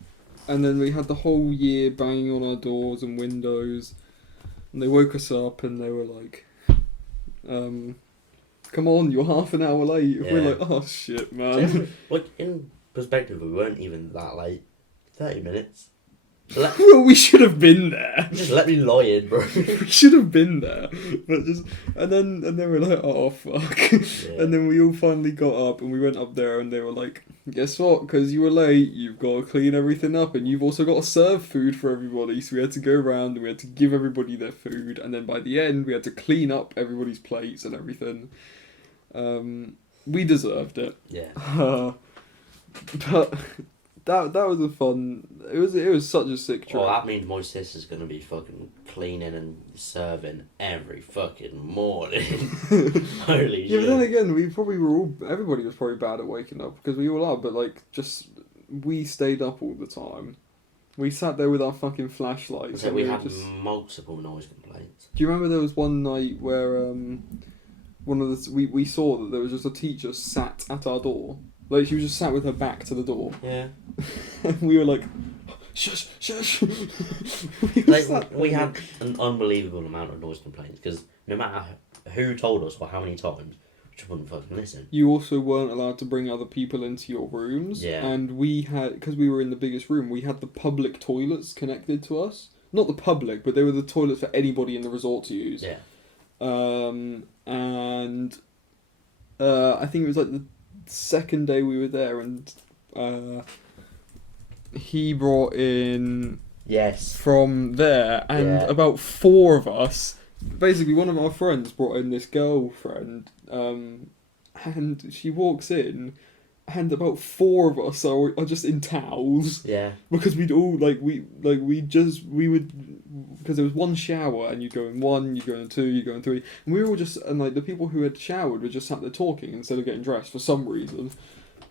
and then we had the whole year banging on our doors and windows, and they woke us up and they were like, "Come on, you're half an hour late." Yeah. We're like, "Oh shit, man." Like, in perspective, we weren't even that late. 30 minutes. Well, we should have been there. Just let me lie in, bro. We should have been there, but and then we're like, oh fuck, Yeah. and then we all finally got up and we went up there and they were like, guess what? Because you were late, you've got to clean everything up and you've also got to serve food for everybody. So we had to go around and we had to give everybody their food, and then by the end we had to clean up everybody's plates and everything. We deserved it. Yeah. But that was a fun. It was such a sick trip. Well, that means my sister's gonna be fucking cleaning and serving every fucking morning. Holy Yeah, shit. but then again, everybody was probably bad at waking up because we all are. But like, we stayed up all the time. We sat there with our fucking flashlights. So we had multiple noise complaints. Do you remember there was one night where we saw that there was just a teacher sat at our door. Like, she was just sat with her back to the door. Yeah. And we were like, shush, shush. we had an unbelievable amount of noise complaints because no matter who told us or how many times, we just wouldn't fucking listen. You also weren't allowed to bring other people into your rooms. Yeah. And we had, because we were in the biggest room, we had the public toilets connected to us. Not the public, but they were the toilets for anybody in the resort to use. Yeah. And I think it was like the second day we were there, and he brought in from there, and about 4 of us, basically one of our friends brought in this girlfriend, and she walks in and about 4 of us are just in towels. Yeah. Because we'd all we would, because there was one shower and you'd go in 1, you go in 2, you go in 3, and we were all just, and like the people who had showered were just sat there talking instead of getting dressed for some reason.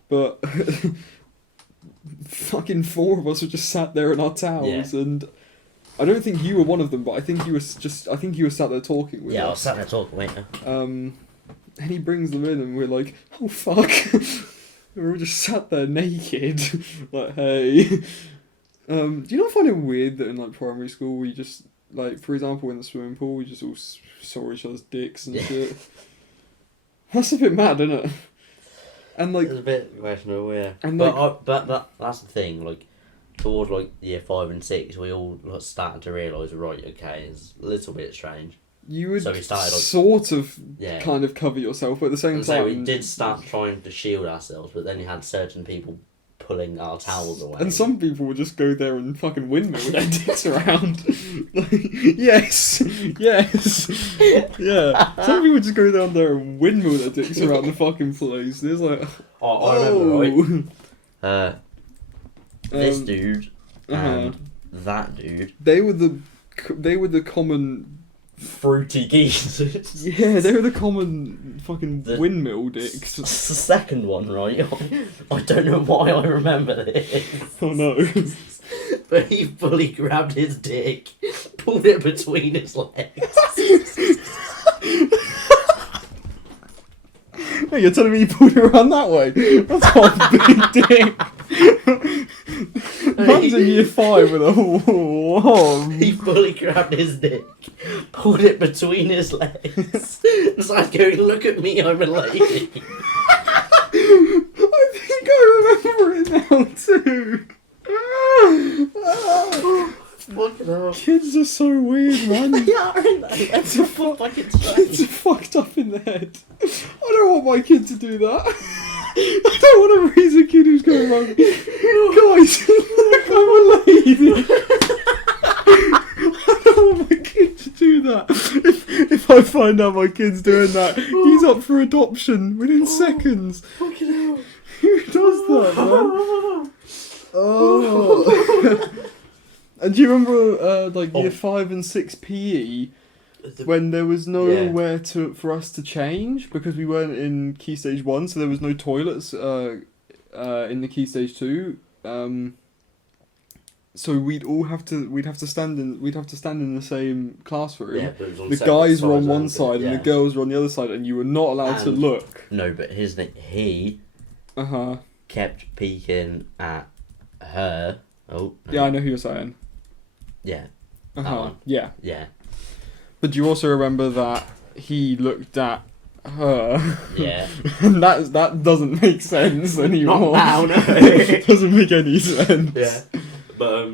But fucking 4 of us were just sat there in our towels, and I don't think you were one of them, but I think you were sat there talking with us. Yeah, I was sat there talking, weren't you? And he brings them in and we're like, oh fuck. We were just sat there naked, like, hey. Do you not find it weird that in like primary school we just, like, for example, in the swimming pool we just all saw each other's dicks and shit? That's a bit mad, isn't it? And like, it's a bit questionable, yeah. And but that's the thing. Like, towards like year 5 and 6, we all started to realise, right? Okay, it's a little bit strange. You would so we started, sort of kind of cover yourself, but at the same time... So we did start trying to shield ourselves, but then you had certain people pulling our towels away. And some people would just go there and fucking windmill their dicks around. Like, yes. Yeah. Some people just go down there and windmill their dicks around the fucking place. There's like... I remember, right? This dude and that dude... They were the common... fruity geese. Yeah, they were the common fucking windmill dicks. The second one, right? I don't know why I remember this. Oh no. But he fully grabbed his dick, pulled it between his legs. Hey, you're telling me you pulled it around that way? That's quite a big dick. Man's in year 5 with a whoa. He fully grabbed his dick, pulled it between his legs, and started going, look at me, I'm a lady. I think I remember it now too. Fucking hell. Kids are so weird, man. They are, aren't they? That's a fucking Kids are fucked up in the head. I don't want my kid to do that. I don't want to raise a kid who's going around, guys, look, I'm a lady. I don't want do that. If I find out my kid's doing that, he's up for adoption within seconds. Fucking hell. Who does that, man? Oh. And do you remember year 5 and 6 PE when there was nowhere for us to change because we weren't in Key Stage 1, so there was no toilets in the Key Stage 2. So we'd have to stand in the same classroom. Yeah, but it was on the separate guys were on sides, one weren't side they? and the girls were on the other side, and you were not allowed to look. No, but he kept peeking at her. Oh. No. Yeah, I know who you're saying. Yeah. Yeah. Yeah. But do you also remember that he looked at her? Yeah. And that doesn't make sense anymore. Not now, no. It doesn't make any sense. Yeah. But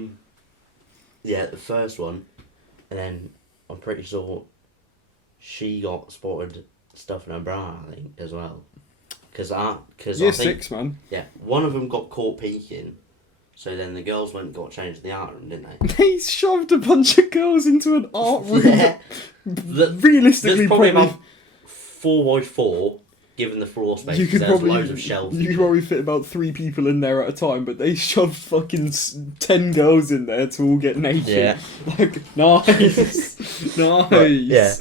the first one, and then I'm pretty sure she got spotted stuff in her bra, I think, as well. Because Year 6, man. Yeah, one of them got caught peeking, so then the girls went and got changed in the art room, didn't they? They shoved a bunch of girls into an art room. Yeah. Realistically, there's probably about 4x4, given the floor space. You could there's probably loads of shelves. You could probably fit about 3 people in there at a time, but they shoved fucking 10 girls in there to all get naked. Yeah. Like, nice, nice. But, yeah.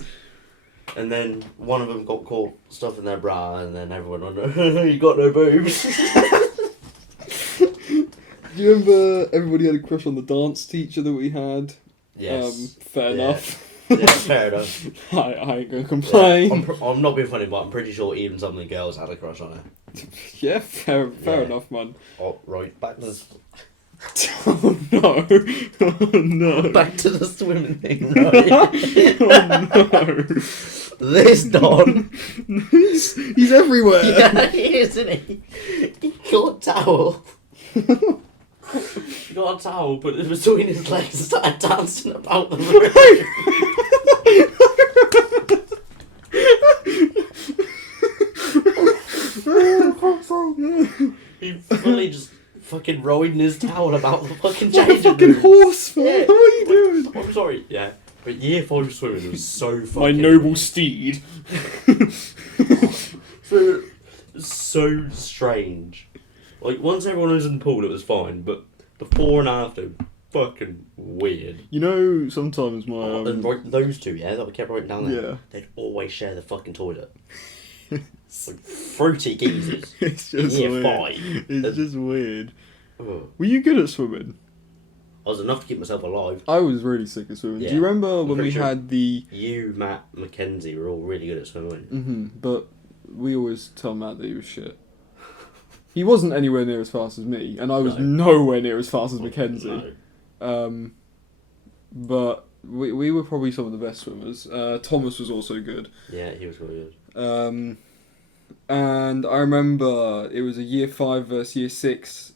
And then one of them got caught stuff in their bra, and then everyone went, you got no boobs. Do you remember everybody had a crush on the dance teacher that we had? Yes. Fair enough. Yeah, fair enough. I ain't gonna complain. Yeah, I'm not being funny, but I'm pretty sure even some of the girls had a crush on her. Yeah, fair enough, man. Oh, right, back to the... Oh no. Oh no. Back to the swimming thing, right? Oh no. This Don. He's everywhere. Yeah, he is, isn't he? He got a towel. He got a towel, put it between his legs and started dancing about the room. He fully just fucking riding his towel about the fucking changing room. Fucking horse, man. Yeah. What are you doing? I'm sorry, yeah. But year 5 swimming was so fucking... My noble steed. So strange. Like, once everyone was in the pool, it was fine, but before and after, fucking weird. You know, sometimes my... And right, those two, yeah, that we kept writing down there, Yeah. they'd always share the fucking toilet. Like, fruity geezers. It's just year weird. 5. It's just weird. Ugh. Were you good at swimming? I was enough to keep myself alive. I was really sick of swimming. Yeah, Do you remember when we pretty sure. had the... You, Matt, Mackenzie were all really good at swimming. But we always tell Matt that he was shit. He wasn't anywhere near as fast as me, and I was nowhere near as fast as Mackenzie. No. But we were probably some of the best swimmers. Thomas was also good. Yeah, he was really good. And I remember it was a year 5 versus year 6.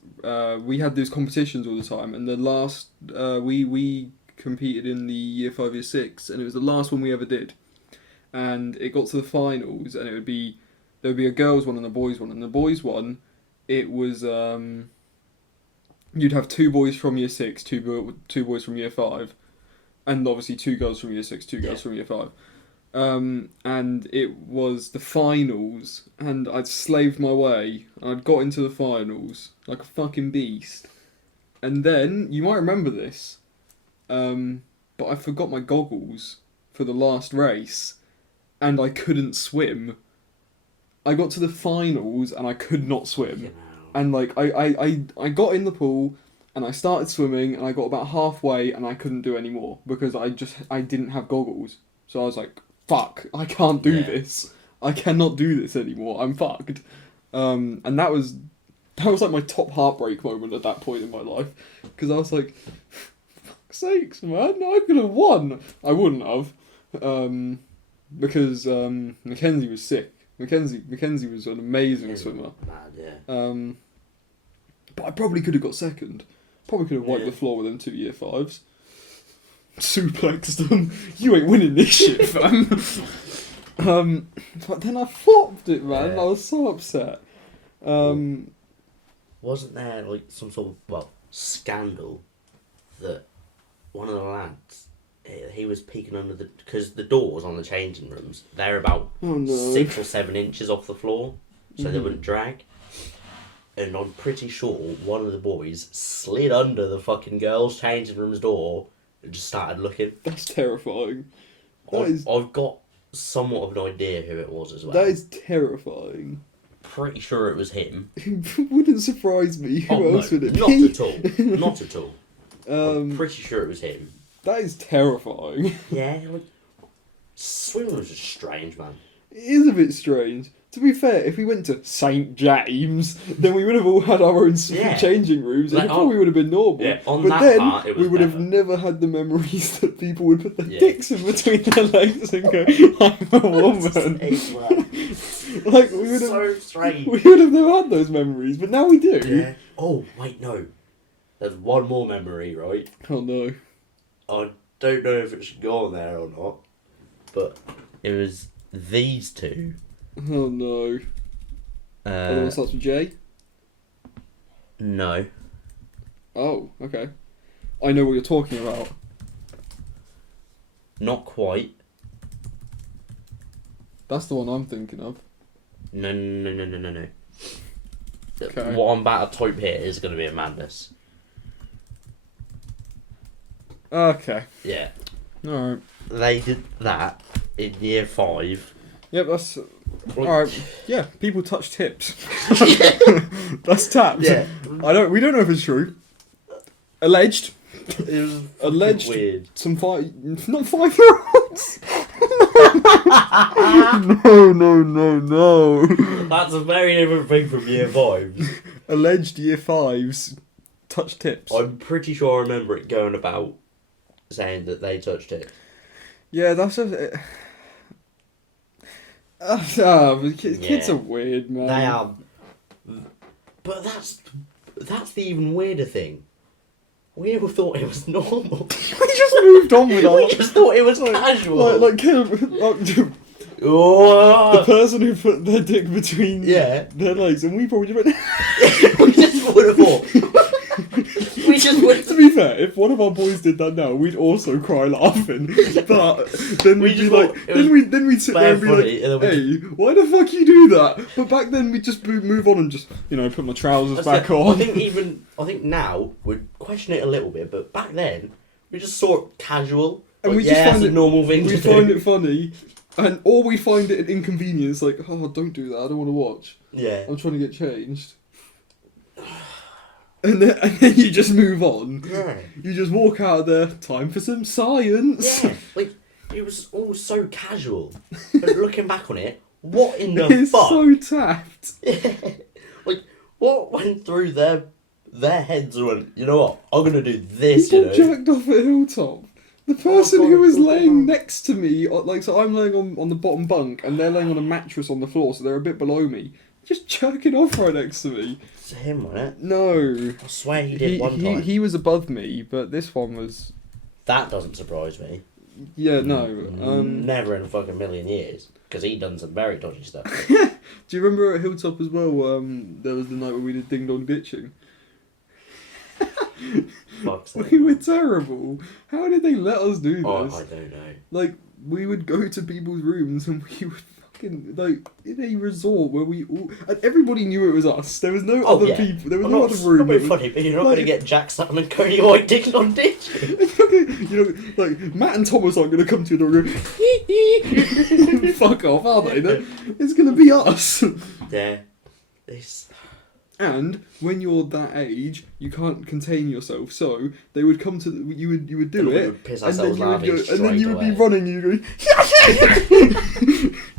We had those competitions all the time, and the last we competed in the year 5 year 6, and it was the last one we ever did. And it got to the finals, and there would be a girls one and a boys one, and the boys one, it was you'd have 2 boys from year 6, two boys from year 5, and obviously 2 girls from year 6, 2 girls from year 5. And it was the finals, and I'd slaved my way, and I'd got into the finals like a fucking beast. And then, you might remember this, but I forgot my goggles for the last race, and I couldn't swim. I got to the finals, and I could not swim. And like, I got in the pool, and I started swimming, and I got about halfway, and I couldn't do any more, because I didn't have goggles. So I was like, fuck, I can't do this. I cannot do this anymore. I'm fucked. And that was like my top heartbreak moment at that point in my life. Because I was like, fuck's sakes, man, I could have won. I wouldn't have. Because Mackenzie was sick. Mackenzie was an amazing swimmer. Mad, yeah. But I probably could have got second. Probably could have wiped the floor with them 2 year 5s. Suplexed them. You ain't winning this shit, fam. But then I flopped it, man. Yeah. I was so upset. Wasn't there like some sort of scandal that one of the lads he was peeking under because the doors on the changing rooms, they're about 6 or 7 inches off the floor, so they wouldn't drag. And I'm pretty sure one of the boys slid under the fucking girls' changing room's door and just started looking. That's terrifying. I've got somewhat of an idea who it was as well. That is terrifying. Pretty sure it was him. It wouldn't surprise me. Who else would it not be? at all. Not at all. I'm pretty sure it was him. That is terrifying. Yeah, swimming was just strange, man. It is a bit strange. To be fair, if we went to St. James, then we would have all had our own changing rooms, and it probably would have been normal. Yeah, but then part, we would have never had the memories that people would put their dicks in between their legs and go, "I'm a woman." Like we would have, so strange. We would have never had those memories, but now we do. Yeah. Oh wait, no. There's one more memory, right? Oh no. I don't know if it should go on there or not, but it was these two. Oh no. The one starts with J? No. Oh, okay. I know what you're talking about. Not quite. That's the one I'm thinking of. No. Okay. What I'm about to type here is going to be a madness. Okay. Yeah. Alright. They did that in year 5. Yep, that's... Alright, yeah, people touch tips. That's tapped. Yeah. We don't know if it's true. Alleged. It was Alleged. weird. Some not 5-year-olds. No. That's a very different thing from year 5. Alleged year 5s touch tips. I'm pretty sure I remember it going about saying that they touched it. Yeah, that's just... Kids are weird, man. They are. But that's the even weirder thing. We all thought it was normal. We just moved on with We just thought it was casual. The person who put their dick between their legs, and we probably just went... We just would have thought. We just would. To be fair, if one of our boys did that now, we'd also cry laughing. But then we'd be like, then we'd sit there and be like, "Hey, why the fuck you do that?" But back then we'd just move on and just, put my trousers back on. I think now we'd question it a little bit, but back then we just saw it casual. And we just find it a normal thing. We find it funny, or we find it an inconvenience. Like, oh, don't do that. I don't want to watch. Yeah. I'm trying to get changed. And then you just move on. Yeah. You just walk out of there. Time for some science. Yeah. Like, it was all so casual. But looking back on it, what in the fuck? It's so tapped. Yeah. Like, what went through their heads and went, you know what, I'm going to do this, People jerked off at Hilltop. The person who was laying next to me, so I'm laying on the bottom bunk, and they're laying on a mattress on the floor, so they're a bit below me. Just jerking off right next to me. It's him, wasn't it? No. I swear he did one time. He was above me, but this one was... That doesn't surprise me. Yeah, no. Never in a fucking million years. Because he done some very dodgy stuff. Do you remember at Hilltop as well, there was the night where we did Ding Dong Ditching? Fuck's sake. We were terrible. How did they let us do this? Oh, I don't know. Like, we would go to people's rooms and we would fucking, in a resort where we all... And everybody knew it was us. There was no other people. There was no other room. It's not funny, but you're not going to get Jack Sutton and Cody White Ding Dong Ditching. Matt and Thomas aren't going to come to your door and go, fuck off, are they? It's going to be us. Yeah. And when you're that age, you can't contain yourself, so they would come to you would do and it, we would piss ourselves laughing and then you would away. be running, and you go,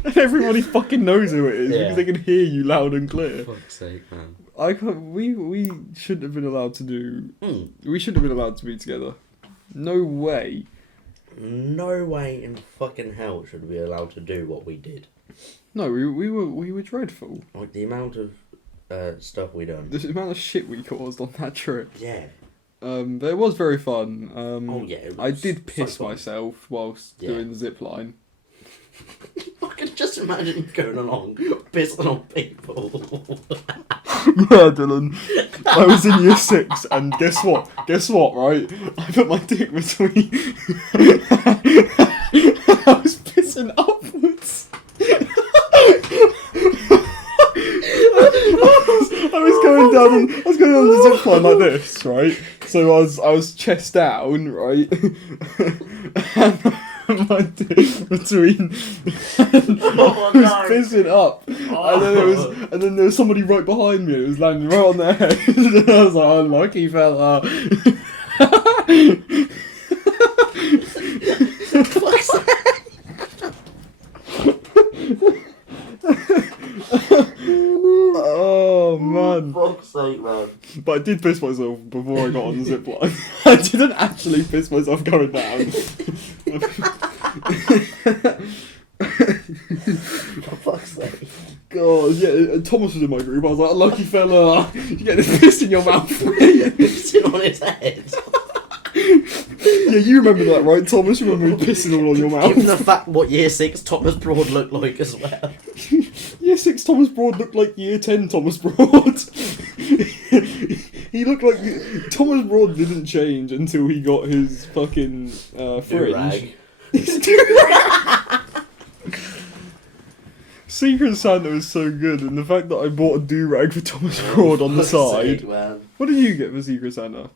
and everybody fucking knows who it is because they can hear you loud and clear. Fuck's sake, man! I can't. We shouldn't have been allowed to do. We shouldn't have been allowed to be together. No way. No way in fucking hell should we be allowed to do what we did. No, we were dreadful. Like the amount of stuff we done. The amount of shit we caused on that trip. Yeah. But it was very fun. I did piss myself whilst doing the zip line. I can just imagine going along pissing on people. Dylan. I was in year 6, and guess what? Right? I put my dick between. I was pissing upwards. I was going down the zip line like this, right? So I was chest down, right? And my dick between Oh, I was pissing up. And then there was somebody right behind me. It was landing right on their head. And I was like, oh, lucky fella. Oh man. For fuck's sake, man. But I did piss myself before I got on the zip line. I didn't actually piss myself going down. For fuck's sake. God, yeah, Thomas was in my group. I was like, lucky fella, you get this piss in your mouth. Pissing on his head. Yeah, you remember that, right, Thomas? You remember me pissing all on your mouth? Given the fact what year 6 Thomas Broad looked like as well. Year 6 Thomas Broad looked like year 10 Thomas Broad. He looked like... Thomas Broad didn't change until he got his fucking fringe. Secret Santa was so good, and the fact that I bought a do-rag for Thomas Broad on the side. Sake, man. What did you get for Secret Santa?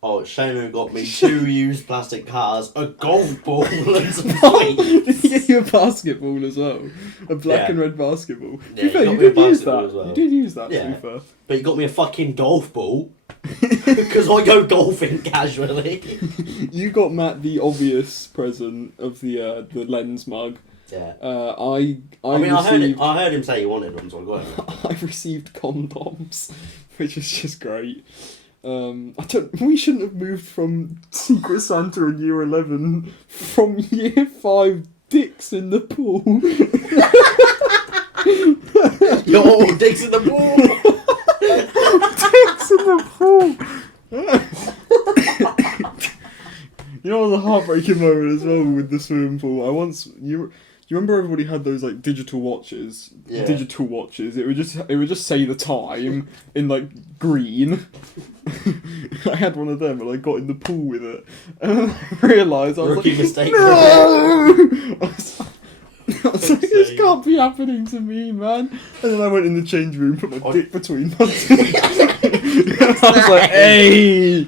Oh, Shano got me 2 used plastic cars, a golf ball, and some fight. Did he get you a basketball as well? A black and red basketball? Yeah, To be fair, he you got me a did use basketball that. as well. You did use that, to Yeah. be fair. But he got me a fucking golf ball. Because I go golfing casually. You got Matt the obvious present of the lens mug. Yeah. I I heard him say he wanted one, so I got him. I received condoms, which is just great. We shouldn't have moved from Secret Santa in year 11 from year 5 dicks in the pool. Yo, dicks in the pool! Dicks in the pool! You know, it was a heartbreaking moment as well with the swimming pool. You remember everybody had those like digital watches? Yeah. Digital watches. It would just say the time in like green. I had one of them and I got in the pool with it. And I realised I was Rookie like, mistake. no! I was like, this can't be happening to me, man. And then I went in the change room, put my dick between my teeth. I was like, hey!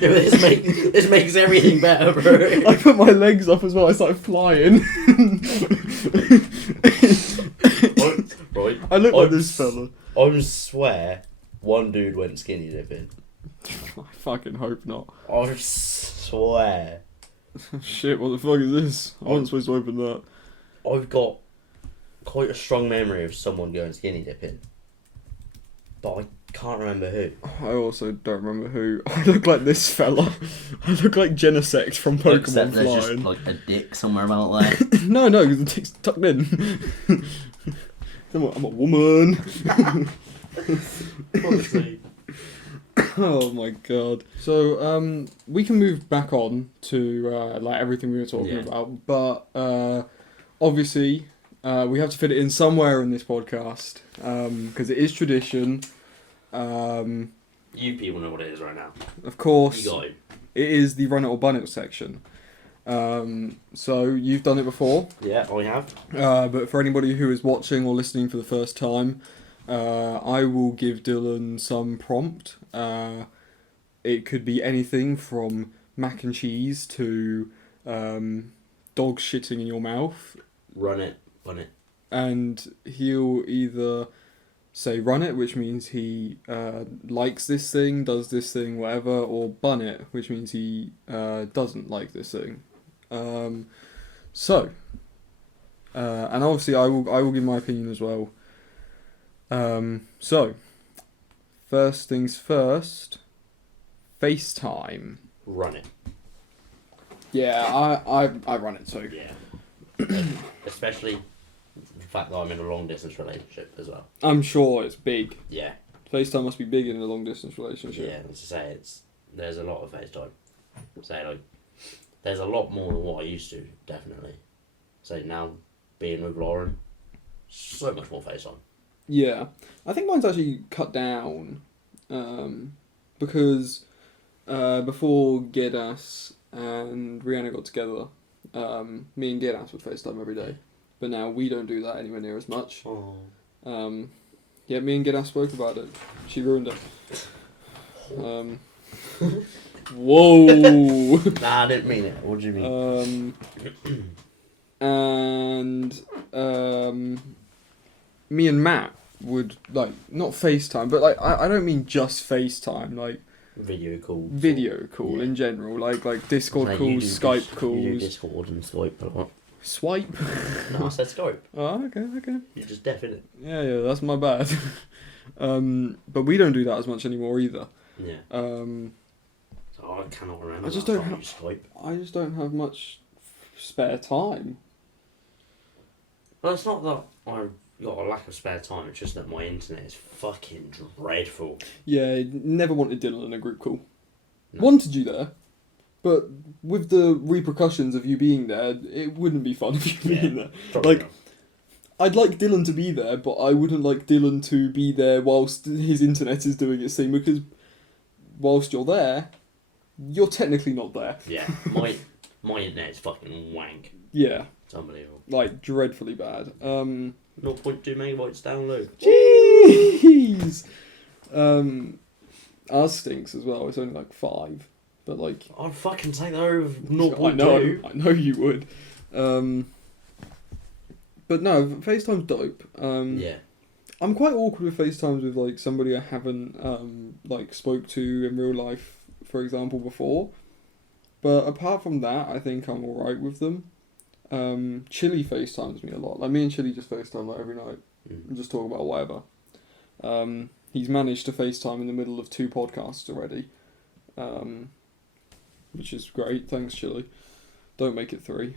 Yeah, this makes everything better, bro. I put my legs up as well. I started flying. Right. I look like this fella. I swear, one dude went skinny dipping. I fucking hope not. I swear. Shit, what the fuck is this? I wasn't supposed to open that. I've got quite a strong memory of someone going skinny dipping, but I can't remember who. I also don't remember who. I look like this fella. I look like Genesect from Pokemon Except there's just Flying. like a dick somewhere about there. No, because the dick's tucked in. I'm a woman. Oh my god. So, we can move back on to like everything we were talking about, but obviously we have to fit it in somewhere in this podcast because it is tradition. You people know what it is right now. Of course, You got it. it is the run it or bun it section. So you've done it before, Yeah, I have. but for anybody who is watching or listening for the first time, I will give Dylan some prompt. It could be anything from mac and cheese to dog shitting in your mouth, Run it. and he'll either say run it, which means he likes this thing, does this thing, whatever, or bun it, which means he doesn't like this thing. And obviously I will give my opinion as well. So first things first, FaceTime. Run it. Yeah, I run it too. Yeah. Especially the fact that I'm in a long distance relationship as well. I'm sure it's big. Yeah. FaceTime must be big in a long distance relationship. Yeah, as I say, there's a lot of FaceTime. There's a lot more than what I used to, definitely. So now, being with Lauren, so much more FaceTime. Yeah, I think mine's actually cut down, because before Gedas and Rihanna got together, me and Gedas would FaceTime every day, but now we don't do that anywhere near as much. Oh. Yeah, me and Gedas spoke about it. She ruined it. Whoa. Nah, I didn't mean it. What do you mean? And me and Matt would like not FaceTime, but like I don't mean just FaceTime, like Video call. yeah. In general, like Discord Mate, calls, Skype calls. You do Discord and Skype a lot. Swipe. No, I said Skype. Oh, okay. You're just deaf in it. Yeah, that's my bad. But we don't do that as much anymore either. Yeah. So I cannot remember. I just last don't time have- you Skype. I just don't have much spare time. Well, it's not that I've got a lack of spare time. It's just that my internet is fucking dreadful. Yeah, never wanted Dylan in a group call. No. Wanted you there, but with the repercussions of you being there, it wouldn't be fun if you being there. Probably Like, not. I'd like Dylan to be there, but I wouldn't like Dylan to be there whilst his internet is doing its thing, because whilst you're there, you're technically not there. Yeah, my internet is fucking wank. Yeah, It's unbelievable. like dreadfully bad. 0.2 megabytes download. Jeez. Ours stinks as well. It's only like 5, but like I'd fucking take that over 0.2. I know you would. But no, FaceTime's dope. Yeah. I'm quite awkward with FaceTimes with like somebody I haven't like spoke to in real life, for example, before. But apart from that, I think I'm alright with them. Chili FaceTimes me a lot. Like me and Chili just FaceTime like every night and just talk about whatever. He's managed to FaceTime in the middle of 2 podcasts already, which is great. Thanks, Chili. Don't make it 3.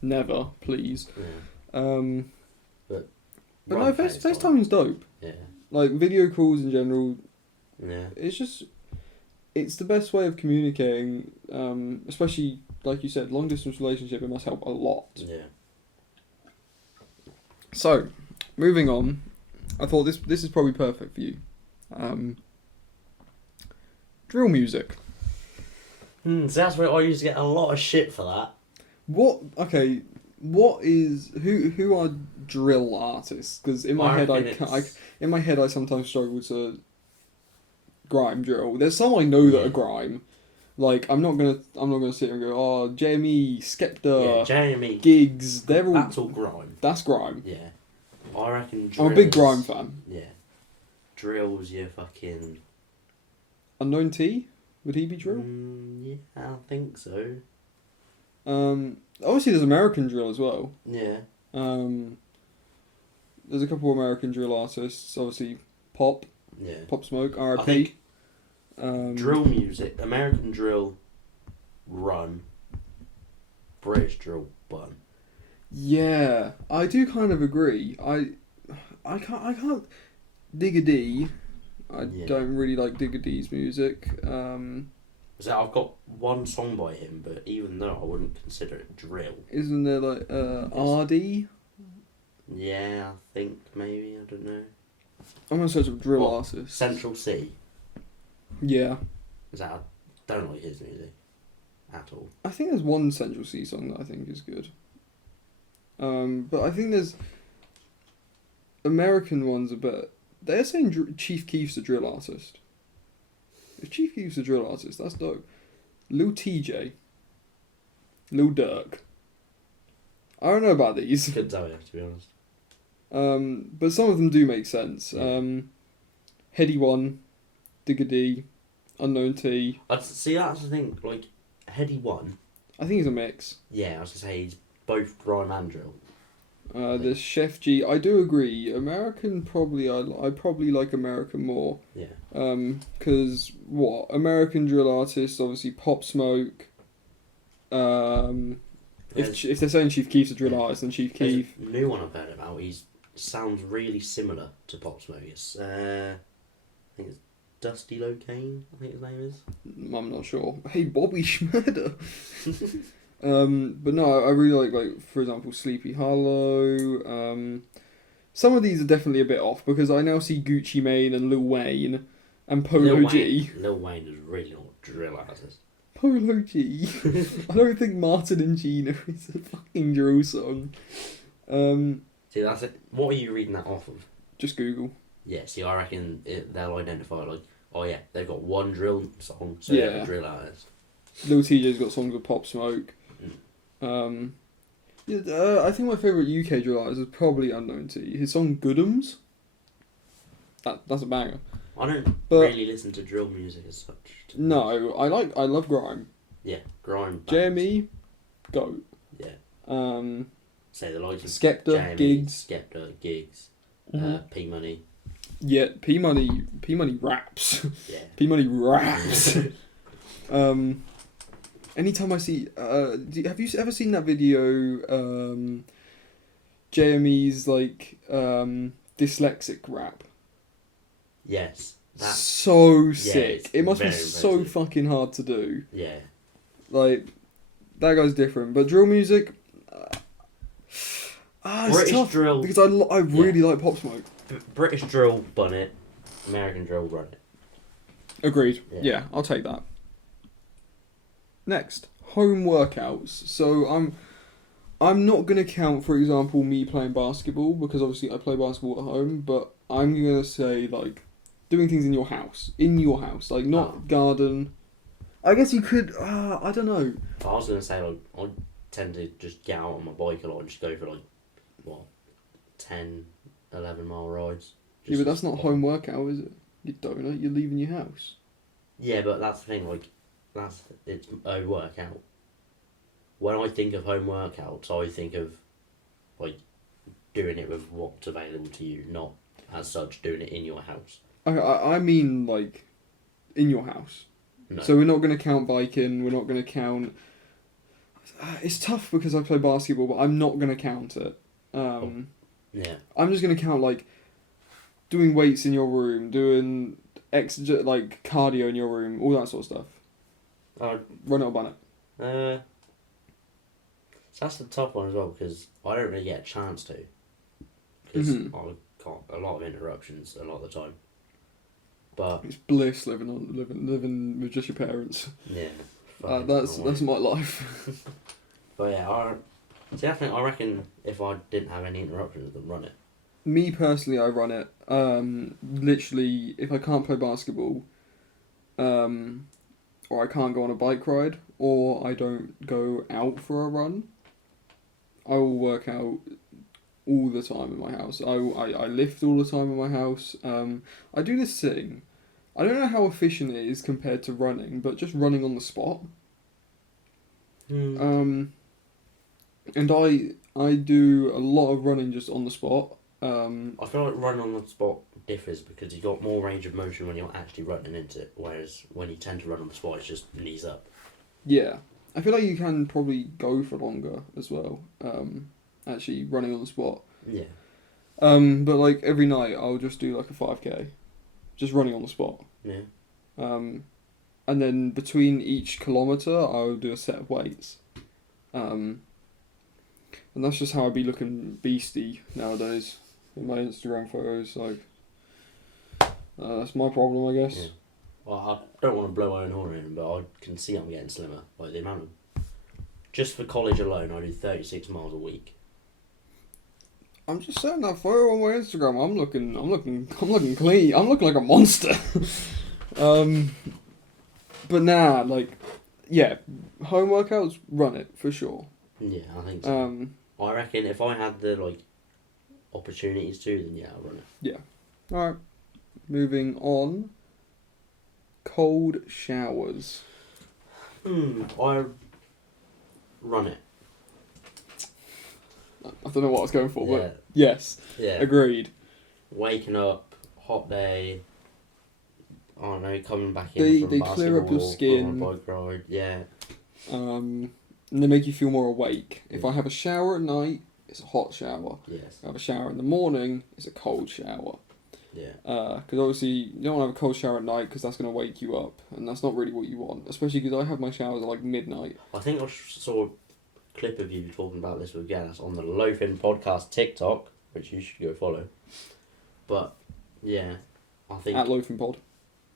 Never, please. Yeah. But no, FaceTiming's dope. Yeah. Like video calls in general, Yeah. it's the best way of communicating, especially like you said, long distance relationship. It must help a lot. Yeah. So, moving on, I thought this is probably perfect for you. Drill music. So that's where I used to get a lot of shit for that. What is who are drill artists? Because in my head I sometimes struggle to grime drill. There's some I know that are grime. Like I'm not gonna sit here and go, oh, JME, Skepta, Jeremy, Gigs. They're all that's all grime. That's grime. Yeah. I reckon drills, I'm a big grime fan. Yeah. Drills, you fucking... Unknown T? Would he be drill? Yeah, I think so. Obviously there's American drill as well. Yeah. There's a couple of American drill artists. Obviously Pop Smoke, I R.I.P. think drill music, American drill, run. British drill, bun. Yeah, I do kind of agree. I can't Digga D. I don't really like Digga D's music. So I've got one song by him, but even though I wouldn't consider it drill. Isn't there like RD? Yeah, I think maybe, I don't know. I'm gonna search up drill artists. Central C. Yeah. I don't like his music at all. I think there's one Central C song that I think is good. But I think there's American ones a bit. They're saying Chief Keef's a drill artist. If Chief Keef's a drill artist, that's dope. Lil TJ. Lil Durk. I don't know about these. Couldn't tell you, to be honest. But some of them do make sense. Yeah. Heady One, Digga D, Unknown T. See, that's the thing, like, Heady One. I think he's a mix. Yeah, I was going to say he's both grime and drill. There's Chef G. I do agree. American probably. I probably like American more. Yeah. Because American drill artists obviously Pop Smoke. If they're saying Chief Keef's a drill artist, then Chief Keef. A new one I've heard about. He sounds really similar to Pop Smoke. It's I think it's Dusty Locane. I think his name is. I'm not sure. Hey, Bobby Schmurder. But no, I really like for example, Sleepy Hollow. some of these are definitely a bit off because I now see Gucci Mane and Lil Wayne and Polo G. Lil Wayne is really not a drill artist. Polo G. I don't think Martin and Gina is a fucking drill song. See, that's it. What are you reading that off of? Just Google. Yeah, see, I reckon they'll identify, like, oh yeah, they've got one drill song, so they're a drill artist. Lil TJ's got songs with Pop Smoke. I think my favourite UK drill artist is probably Unknown T. His song Good'ems. That's a banger. I don't really listen to drill music as such. No, I love grime. Yeah, grime. JME, GOAT. Yeah. Say the likes of Skepta, Gigs. Skepta, Gigs. P Money. Yeah, P Money raps. Yeah. P Money raps. Anytime I see, have you ever seen that video? JME's like dyslexic rap. Yes. So sick. It must be impressive. so fucking hard to do. Yeah. Like, that guy's different. But drill music, it's British tough drill. because I really like Pop Smoke. British drill, bun it. American drill, run it. Agreed. Yeah, I'll take that. Next, home workouts. So I'm not gonna count, for example, me playing basketball because obviously I play basketball at home. But I'm gonna say like doing things in your house, like not garden. I guess you could. I don't know. I was gonna say like I tend to just get out on my bike a lot and just go for like 10, 11 mile rides. Yeah, but that's not home workout, is it? You donut. You're leaving your house. Yeah, but that's the thing. Like, it's a workout. When I think of home workouts, I think of like doing it with what's available to you, not as such doing it in your house. I mean like in your house. No. So we're not going to count biking. We're not going to count. It's tough because I play basketball, but I'm not going to count it. Yeah. I'm just going to count like doing weights in your room, doing like cardio in your room, all that sort of stuff. Run it or bun it. So that's the tough one as well because I don't really get a chance to. Because I got a lot of interruptions a lot of the time. But it's bliss living with just your parents. Yeah. That's my life. But yeah, I reckon if I didn't have any interruptions, then run it. Me personally, I run it. Literally, if I can't play basketball, or I can't go on a bike ride, or I don't go out for a run, I will work out all the time in my house. I lift all the time in my house. I do this thing. I don't know how efficient it is compared to running, but just running on the spot. And I do a lot of running just on the spot. I feel like running on the spot differs because you got more range of motion when you're actually running into it, whereas when you tend to run on the spot, it's just knees up. Yeah. I feel like you can probably go for longer as well, actually running on the spot. Yeah. But like every night I'll just do like a 5k, just running on the spot. Yeah. And then between each kilometre I'll do a set of weights. And that's just how I be looking beastie nowadays in my Instagram photos. Like, that's my problem, I guess. Yeah. Well, I don't want to blow my own horn in, but I can see I'm getting slimmer. Like the amount of, just for college alone, I do 36 miles a week. I'm just saying that photo on my Instagram. I'm looking clean. I'm looking like a monster. But nah, like, yeah, home workouts, run it for sure. Yeah, I think so. I reckon if I had the like opportunities to, then yeah, I'll run it. Yeah. All right. Moving on. Cold showers. I run it. I don't know what I was going for, Yeah. but yes. Yeah. Agreed. Waking up, hot day. I don't know, coming back in from They basketball clear up your or skin. on a bike ride. Yeah. And they make you feel more awake. If I have a shower at night, it's a hot shower. Yes. If I have a shower in the morning, it's a cold shower. Yeah. Because obviously you don't want to have a cold shower at night because that's going to wake you up, and that's not really what you want. Especially because I have my showers at like midnight. I think I saw a clip of you talking about this with Gas on the Loafing Podcast TikTok. which you should go follow. But yeah, I think At Loafing Pod.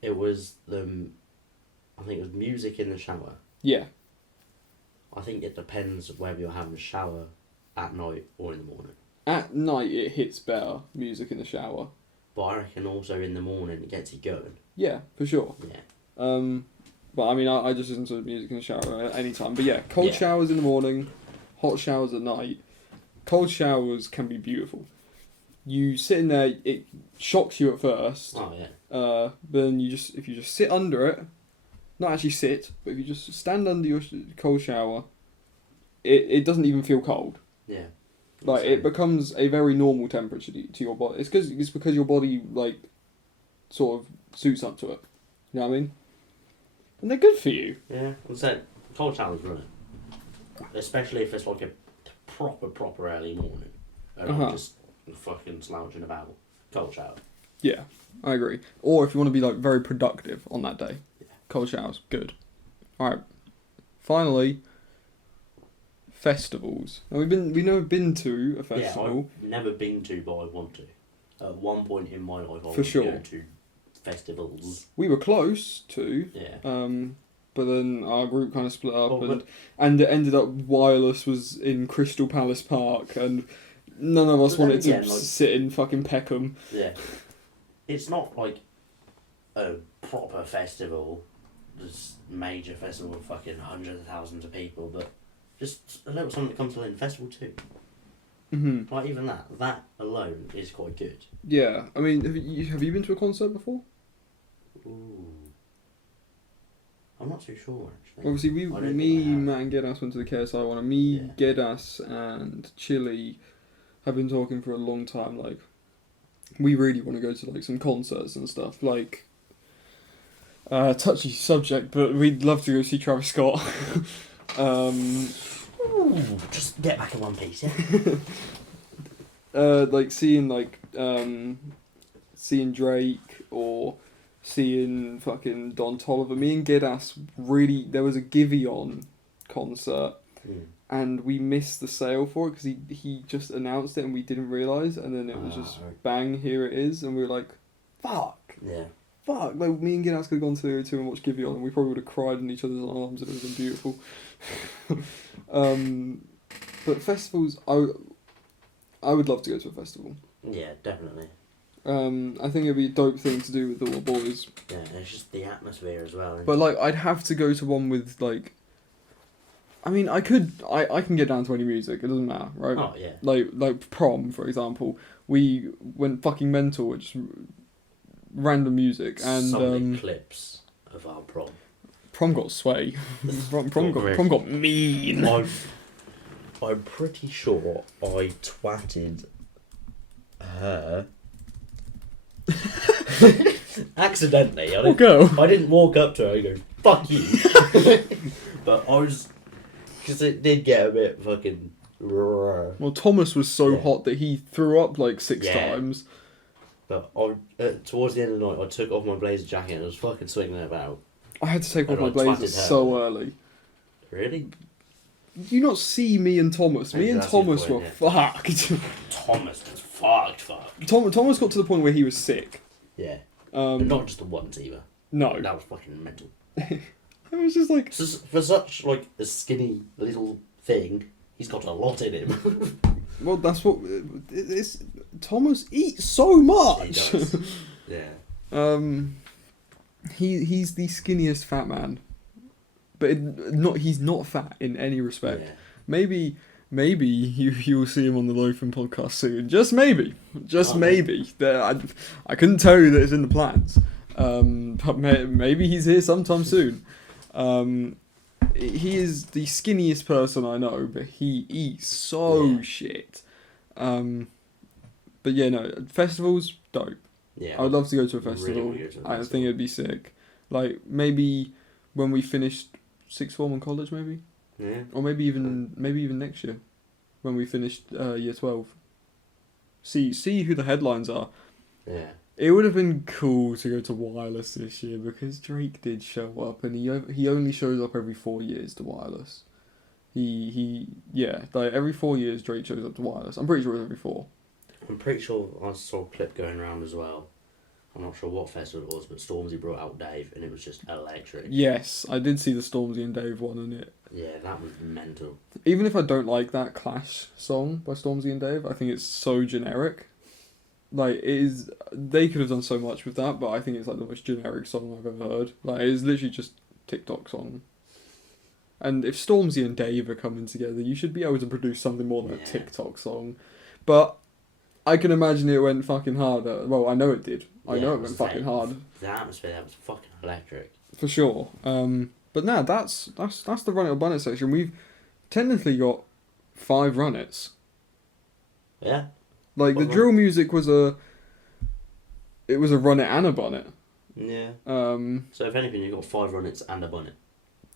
it was I think it was music in the shower. Yeah. I think it depends whether you're having a shower at night or in the morning. At night it hits better, music in the shower. But I reckon also in the morning it gets you going. Yeah, for sure. Yeah. But I mean, I just listen to music in the shower at any time. But yeah, cold showers in the morning, hot showers at night. Cold showers can be beautiful. You sit in there, it shocks you at first. Oh yeah. Then if you just sit under it, not actually sit, but if you just stand under your cold shower, it doesn't even feel cold. Yeah. Like, it becomes a very normal temperature to your body. It's because your body, like, sort of suits up to it. You know what I mean? And they're good for you. Yeah. So cold showers run it. Especially if it's like a proper early morning. And I'm just fucking slouching about. Cold shower. Yeah, I agree. Or if you want to be, like, very productive on that day. Yeah. Cold showers, good. Alright. Finally, festivals. Now, we've never been to a festival. Yeah, I've never been to, but I want to. At one point in my life, I For want sure. to go to festivals. We were close to. Yeah. But then our group kind of split up, and it ended up Wireless was in Crystal Palace Park, and none of us wanted to sit in fucking Peckham. Yeah. It's not like a proper festival, this major festival with fucking hundreds of thousands of people, but just a little something that comes to the festival too. Mm-hmm. Like even that alone is quite good. Yeah, I mean, have you been to a concert before? Ooh. I'm not too sure actually. Obviously, Matt and Gedas went to the KSI one, and Gedas and Chili have been talking for a long time, like, we really want to go to, like, some concerts and stuff, like, touchy subject, but we'd love to go see Travis Scott. Ooh, just get back in one piece, yeah? Like, seeing Drake, or seeing fucking Don Toliver. Me and Gedas really, there was a Giveon concert, and we missed the sale for it because he just announced it and we didn't realise, and then it was just bang, here it is, and we were like, fuck. Yeah. Fuck, like, me and Gedas could have gone to the O2 and watched Giveon, and we probably would have cried in each other's arms, and it would have been beautiful. But festivals, I would love to go to a festival. Yeah, definitely. I think it'd be a dope thing to do with all the boys. Yeah, it's just the atmosphere as well. But, like, I'd have to go to one with, like, I mean, I can get down to any music, it doesn't matter, right? Oh, yeah. Like Prom, for example. We went fucking mental with just random music, and some of the clips of our prom. Prom got sway. Prom got mean. I'm pretty sure I twatted her accidentally. I didn't walk up to her and go, fuck you. But I was, because it did get a bit fucking raw. Well, Thomas was so hot that he threw up like 6 times. But towards the end of the night, I took off my blazer jacket and I was fucking swinging it about. I had to take off my blazer so early. Really? You not see me and Thomas. Me and Thomas were fucked. Thomas was fucked. Thomas got to the point where he was sick. Yeah. But not just the once either. No. That was fucking mental. It was just like... For such, like, a skinny little thing, he's got a lot in him. Well, that's what... Thomas eats so much! He does. Yeah. He's the skinniest fat man. But he's not fat in any respect. Yeah. Maybe you will see him on the Loafing Podcast soon. Just maybe. Maybe. I couldn't tell you that it's in the plans. But maybe he's here sometime soon. He is the skinniest person I know, but he eats so shit. But yeah, no, festivals, dope. Yeah. I would love to go to a festival. Really I think it'd be sick. Like, maybe when we finished sixth form in college, maybe? Yeah. Or maybe even next year, when we finished year 12. See who the headlines are. Yeah. It would have been cool to go to Wireless this year because Drake did show up, and he only shows up every 4 years to Wireless. Like every 4 years Drake shows up to Wireless. I'm pretty sure it's every 4. I'm pretty sure I saw a clip going around as well. I'm not sure what festival it was, but Stormzy brought out Dave, and it was just electric. Yes, I did see the Stormzy and Dave one, and it. Yeah, that was mental. Even if I don't like that Clash song by Stormzy and Dave, I think it's so generic. Like, it is. They could have done so much with that, but I think it's like the most generic song I've ever heard. Like, it's literally just TikTok song. And if Stormzy and Dave are coming together, you should be able to produce something more than a TikTok song. But I can imagine it went fucking hard. Well, I know it did. I know it went fucking hard. The atmosphere there was fucking electric. For sure. But now that's the Run It or Bun It section. We've technically got 5 run-its. Yeah. Like, the drill music was a run it and a bun it. Yeah. So if anything, you've got 5 run-its and a bun-it.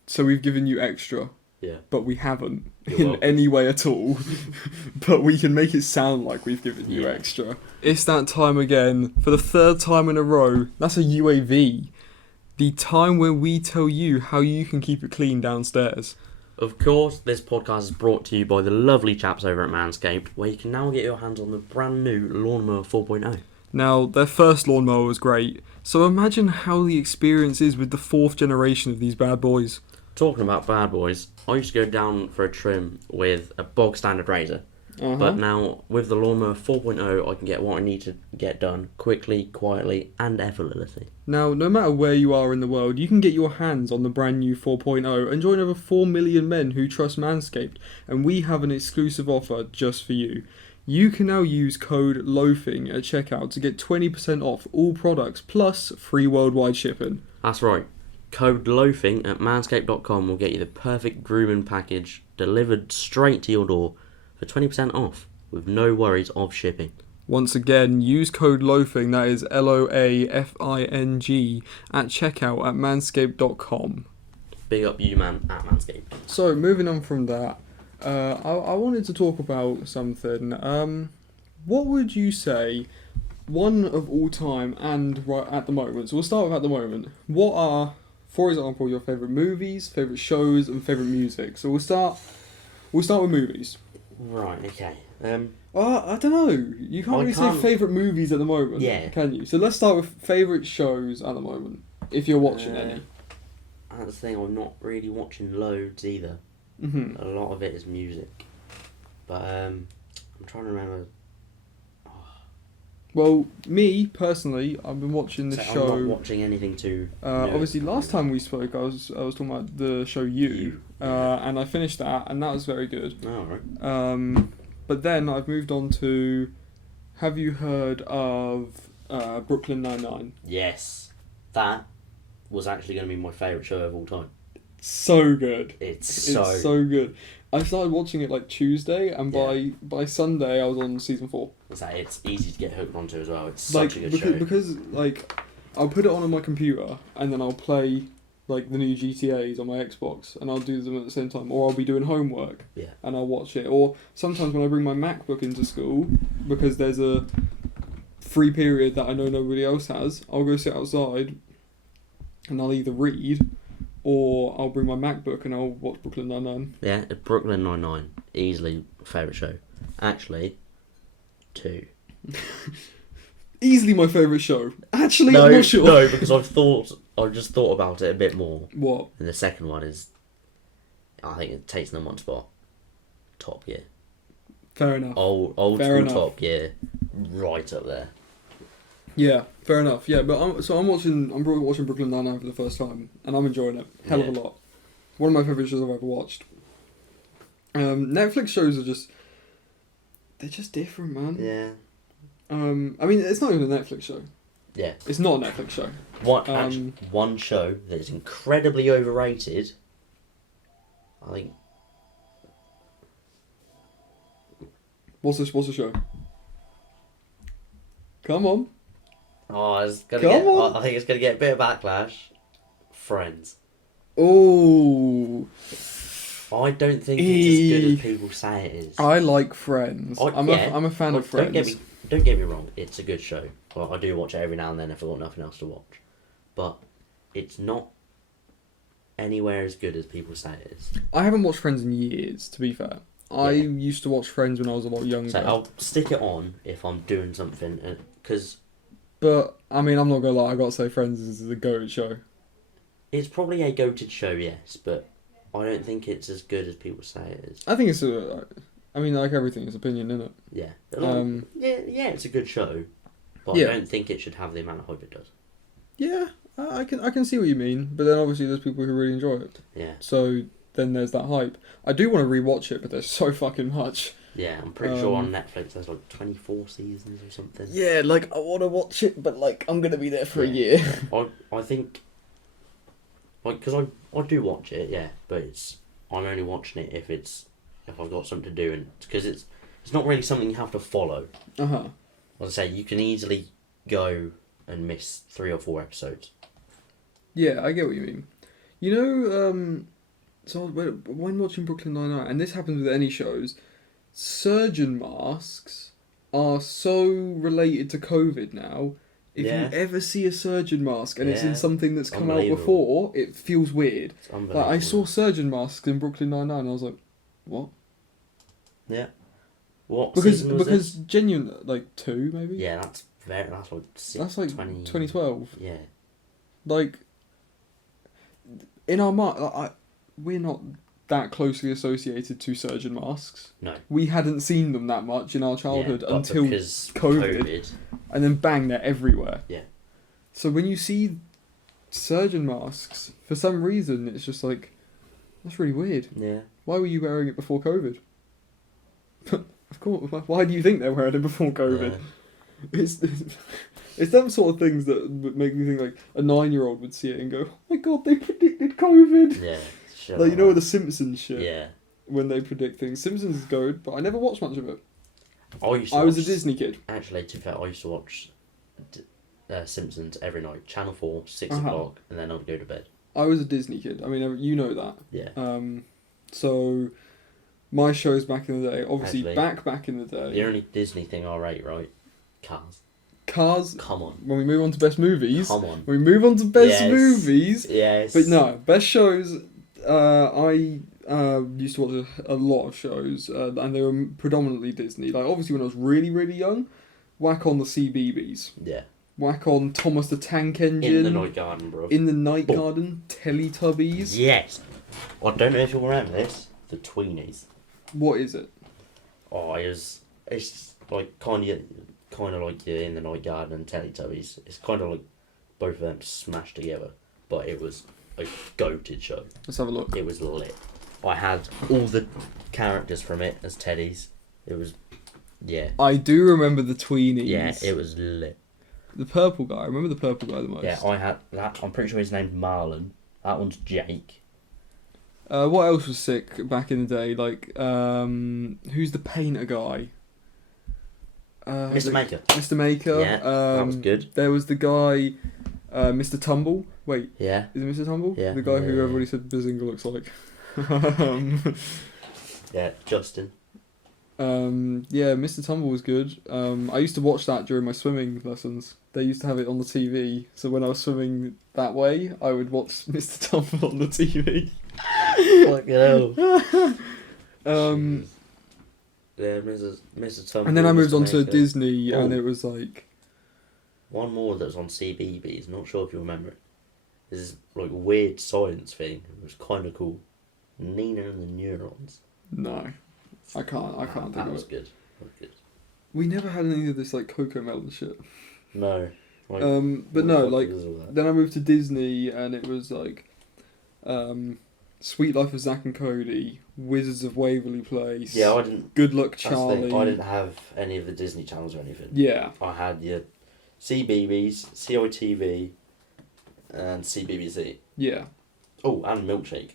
So we've given you extra. Yeah. But we haven't You're in welcome. any way at all. But we can make it sound like we've given you extra. It's that time again, for the 3rd time in a row. That's a UAV. The time where we tell you how you can keep it clean downstairs. Of course, this podcast is brought to you by the lovely chaps over at Manscaped, where you can now get your hands on the brand new Lawnmower 4.0. Now, their first lawnmower was great, so imagine how the experience is with the 4th generation of these bad boys. Talking about bad boys, I used to go down for a trim with a bog standard razor. But now, with the Lawnmower 4.0, I can get what I need to get done quickly, quietly, and effortlessly. Now, no matter where you are in the world, you can get your hands on the brand new 4.0 and join over 4 million men who trust Manscaped, and we have an exclusive offer just for you. You can now use code LOAFING at checkout to get 20% off all products, plus free worldwide shipping. That's right. Code LOAFING at manscaped.com will get you the perfect grooming package delivered straight to your door for 20% off, with no worries of shipping. Once again, use code LOAFING, that is LOAFING, at checkout at manscaped.com. Big up you, man, at Manscaped. So, moving on from that, I wanted to talk about something. What would you say, one of all time and right at the moment, so we'll start with at the moment, what are, for example, your favourite movies, favourite shows, and favourite music? So we'll start with movies. Right, okay. I don't know. You can't really say favourite movies at the moment, can you? So let's start with favourite shows at the moment, if you're watching any. That's the thing, I'm not really watching loads either. Mm-hmm. A lot of it is music. But I'm trying to remember. Well, me, personally, I've been watching the show... I'm not watching anything too... obviously, last time we spoke, I was talking about the show You. And I finished that, and that was very good. Oh, right. But then I've moved on to... Have you heard of Brooklyn Nine-Nine? Yes. That was actually going to be my favourite show of all time. So good. It's so good. I started watching it like Tuesday, and by Sunday I was on season 4. It's easy to get hooked onto as well. It's like, such a good show. Because like, I'll put it on my computer, and then I'll play like the new GTAs on my Xbox, and I'll do them at the same time, or I'll be doing homework, and I'll watch it. Or sometimes when I bring my MacBook into school, because there's a free period that I know nobody else has, I'll go sit outside, and I'll either read, or I'll bring my MacBook and I'll watch Brooklyn Nine-Nine. Yeah, Brooklyn Nine-Nine, easily favourite show. Actually, 2. Easily my favourite show. Actually, no, I'm not sure. No, because I've just thought about it a bit more. What? And the second one is, I think it takes number 1 spot. Top Gear. Fair enough. Old school Top Gear, right up there. Yeah, fair enough. Yeah, but I'm watching Brooklyn Nine-Nine for the first time, and I'm enjoying it. Hell of a lot. One of my favourite shows I've ever watched. Netflix shows they're just different, man. Yeah. I mean, it's not even a Netflix show. Yeah. It's not a Netflix show. One show that is incredibly overrated, I think. What's the show? Come on. Oh, I think it's gonna get a bit of backlash. Friends. Oh. I don't think it's as good as people say it is. I like Friends. I'm a fan of Friends. Don't get me wrong. It's a good show. Well, I do watch it every now and then if I've got nothing else to watch. But it's not anywhere as good as people say it is. I haven't watched Friends in years, to be fair. I Yeah. used to watch Friends when I was a lot younger. So I'll stick it on if I'm doing something, because But, I mean, I'm not gonna lie, I gotta say Friends is the GOAT show. it's probably a goated show, yes, but I don't think it's as good as people say it is. I think it's I mean, like everything, it's opinion, isn't it? Yeah. Yeah, it's a good show, but Yeah. I don't think it should have the amount of hype it does. Yeah, I can see what you mean, but then obviously there's people who really enjoy it. Yeah. So then there's that hype. I do want to rewatch it, but there's so fucking much. Yeah, I'm pretty sure on Netflix there's like 24 seasons or something. Yeah, like I want to watch it, but like I'm gonna be there for a Yeah. year. I think, like, because I do watch it, yeah, but I'm only watching it if I've got something to do, and because it's not really something you have to follow. Uh-huh. As I say, you can easily go and miss 3 or 4 episodes. Yeah, I get what you mean. You know, so when watching Brooklyn Nine-Nine, and this happens with any shows, surgeon masks are so related to COVID now. If Yeah. you ever see a surgeon mask and it's in Yeah. something that's come out Unbelievable. before, it feels weird. It's unbelievable. Like I saw surgeon masks in Brooklyn Nine-Nine, and I was like, what? Yeah. What Because season was because this? genuine like 2 maybe. Yeah, that's like That's like 2012. Yeah. Like in our mind, we're not that closely associated to surgeon masks. No. We hadn't seen them that much in our childhood Yeah, but until because COVID. And then bang, they're everywhere. Yeah. So when you see surgeon masks, for some reason, it's just like, that's really weird. Yeah. Why were you wearing it before COVID? Of course. Why do you think they're wearing it before COVID? It's them sort of things that make me think like a 9-year-old would see it and go, oh my god, they predicted COVID. Yeah. Shut Like, you know, up. the Simpsons shit. Yeah. When they predict things. Simpsons is good, but I never watched much of it. I used to I was a watch- Disney kid. Actually, to be fair, I used to watch Simpsons every night. Channel 4, 6 Uh-huh. o'clock, and then I would go to bed. I was a Disney kid. I mean, you know that. Yeah. So my shows back in the day, obviously Actually, back in the day. The only Disney thing I rate, right? Cars. Cars. Come on. When we move on to best movies. Come on. When we move on to best Yes. movies. Yes. But no, best shows. I used to watch a lot of shows, and they were predominantly Disney. Like obviously when I was really really young, whack on the CBeebies. Yeah. Whack on Thomas the Tank Engine. In the Night Garden, bro. In the Night Boom. Garden. Teletubbies. Yes. I don't know if you'll remember this. The Tweenies. What is it? Oh, it's like kind of like you're in the Night Garden and Teletubbies. It's kind of like both of them smashed together, but it was a goated show. Let's have a look. It was lit. I had all the characters from it as teddies. It was, yeah. I do remember the Tweenies. Yeah, it was lit. The purple guy. I remember the purple guy the most. Yeah, I had that. I'm pretty sure his name's Marlon. That one's Jake. What else was sick back in the day? Like, who's the painter guy? Mr. Maker. Mr. Maker. Yeah, that was good. There was the guy, Mr. Tumble. Wait, Yeah. is it Mr. Tumble? Yeah. The guy who Yeah. everybody said Bazinga looks like. Yeah, Justin. Yeah, Mr. Tumble was good. I used to watch that during my swimming lessons. They used to have it on the TV, so when I was swimming that way, I would watch Mr. Tumble on the TV. Fucking hell. Yeah, Mr. Tumble. And then I moved Mr. on to Maker. Disney, and Oh. it was like, One more that was on CBeebies, not sure if you remember it. This is like a weird science thing. It was kind of cool. Nina and the Neurons. no, I can't think That of was it. good. That was good. We never had any of this like Cocoa Melon shit. No. Like, But what no, the fuck like is all that? then I moved to Disney, and it was like, Sweet Life of Zack and Cody, Wizards of Waverly Place. Yeah, I didn't. Good Luck That's the Charlie. thing. I didn't have any of the Disney channels or anything. Yeah. I had your CBeebies, CITV, and CBBC. Yeah. Oh, and Milkshake.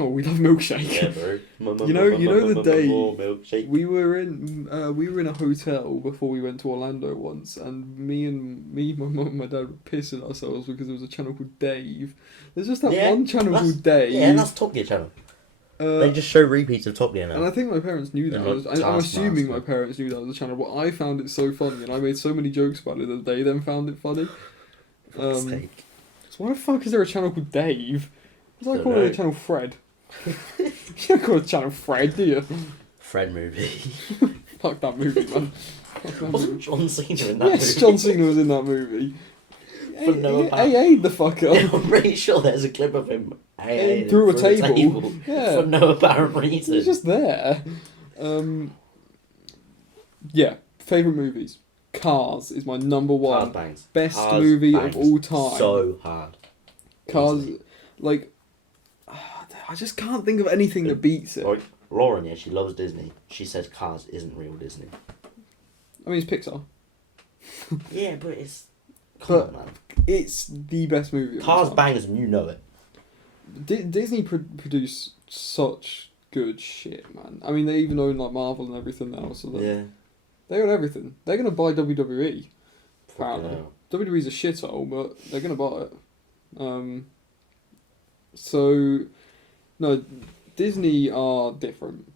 Oh, we love Milkshake. Yeah, bro. You know the day More Milkshake. we were in a hotel before we went to Orlando once, and me, my mum, and my dad were pissing ourselves because there was a channel called Dave. There's just that Yeah, one channel that's- called Dave. Yeah, that's Top Gear channel. They just show repeats of Top Gear And now. I think my parents knew that. And like I'm assuming Taskmaster. my parents knew that was a channel, but I found it so funny, and I made so many jokes about it that they then found it funny. Fuck's sake. So why the fuck is there a channel called Dave? What's I Don't call it know. a channel Fred? You don't call it a channel Fred, do you? Fred movie. Fuck that movie, man. Fuck that Wasn't movie. John Cena in that Yes, movie? John Cena was in that movie. For no apparent- Hey, the fucker. I'm pretty sure there's a clip of him Through a table. Yeah. for no apparent reason. He's just there. Yeah, favourite movies. Cars is my number one. Cars bangs. Best Cars movie bangs. of all time. So hard. Cars, Easily. like, I just can't think of anything that beats it. Like, Lauren, yeah, she loves Disney. She says Cars isn't real Disney. I mean, it's Pixar. Yeah, but it's... Come on, man. It's the best movie of all Cars time. bangs and you know it. Disney produce such good shit, man. I mean, they even own like Marvel and everything now, so Yeah. they own everything. They're gonna buy WWE. Fucking Apparently, hell. WWE's a shithole, but they're gonna buy it. So, no, Disney are different.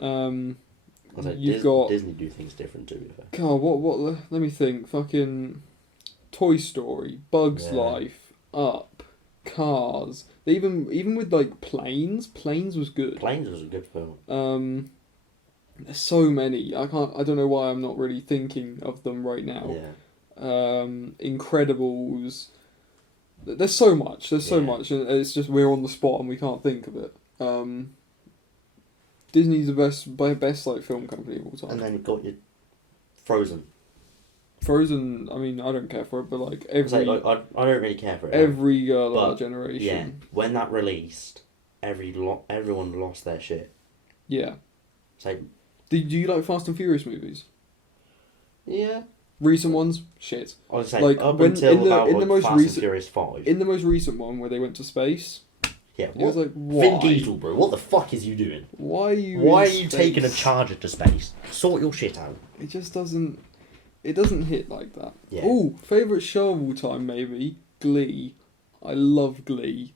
I say, You've got Disney do things different too. God, what? Let me think. Fucking Toy Story, Bugs Yeah. Life, Up, Cars. They even with like Planes was good. Planes was a good film. There's so many. I don't know why I'm not really thinking of them right now. Yeah. Incredibles. There's so much. There's so Yeah. much, and it's just we're on the spot and we can't think of it. Disney's the best like film company of all time. And then you've got your Frozen. Frozen. I mean, I don't care for it, but like I every don't really care for it. every girl of our But, generation. Yeah, when that released, everyone lost their shit. Yeah. So, Do you like Fast and Furious movies? yeah. Recent ones, shit. I would say Like, up when- until in the- about in the like, most Fast recent- and Furious 5. In the most recent one where they went to space, Yeah, it was what? like, why? Vin Diesel, bro, what the fuck is you doing? Why are you? Why are in you taking a space? Charger to space? Sort your shit out. It just doesn't. It doesn't hit like that. Yeah. Oh, favorite show of all time, maybe Glee. I love Glee.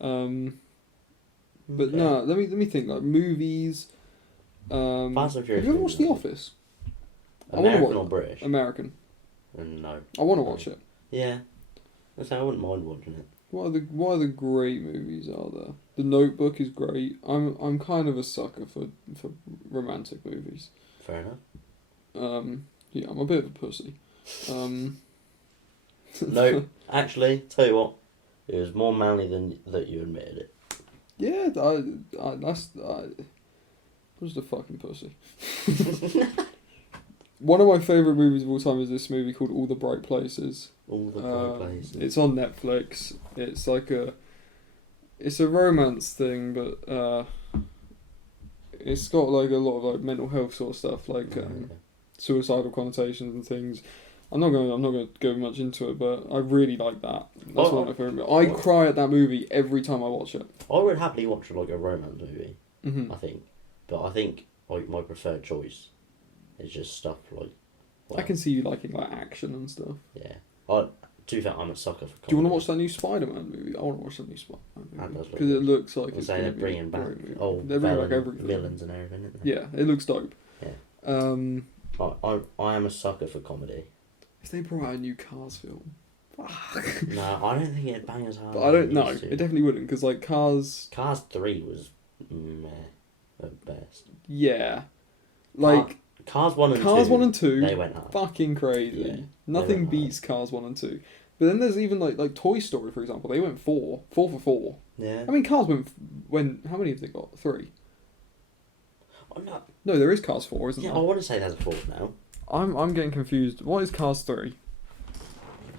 But Okay. no, let me think. Like movies. Fast and Furious Have you ever watched The movies. Office? I wanna American watch- or British? American. No. I want to watch it. Yeah. I wouldn't mind watching it. What are the great movies are there? The Notebook is great. I'm kind of a sucker for romantic movies. Fair enough. Yeah, I'm a bit of a pussy. No, actually, tell you what, it was more manly than that you admitted it. Yeah, I'm just a fucking pussy. One of my favourite movies of all time is this movie called All the Bright Places. All the bright places. It's on Netflix. It's like it's a romance thing, but it's got like a lot of like mental health sort of stuff, like suicidal connotations and things. I'm not gonna go much into it, but I really like that. That's one of my favourite. I cry at that movie every time I watch it. I would happily watch like a romance movie. Mm-hmm. I think, but I think like my preferred choice is just stuff like. I can see you liking like action and stuff. Yeah. To be fair, I'm a sucker for comedy. Do you want to watch that new Spider-Man movie? I want to watch that new Spider-Man That movie does look because it good. looks like I'll it's say gonna they're be a bringing back great movie. old They're bringing back everything. villains and everything, isn't they? Yeah, it looks dope. Yeah. I am a sucker for comedy. If they brought out a new Cars film, fuck. No, I don't think it'd bang as hard. But I as don't it know. used to. It definitely wouldn't because like Cars. Cars 3 was meh at best. Yeah, like Cars 1 and 2. Cars 1 and 2. They went hard. Fucking crazy. Yeah, Nothing went beats Cars 1 and 2. But then there's even like Toy Story, for example. They went 4 for 4. Yeah. I mean, Cars went. How many have they got? 3. Oh, no. No, there is Cars 4, isn't Yeah, there? I want to say there's a 4th now. I'm getting confused. What is Cars 3?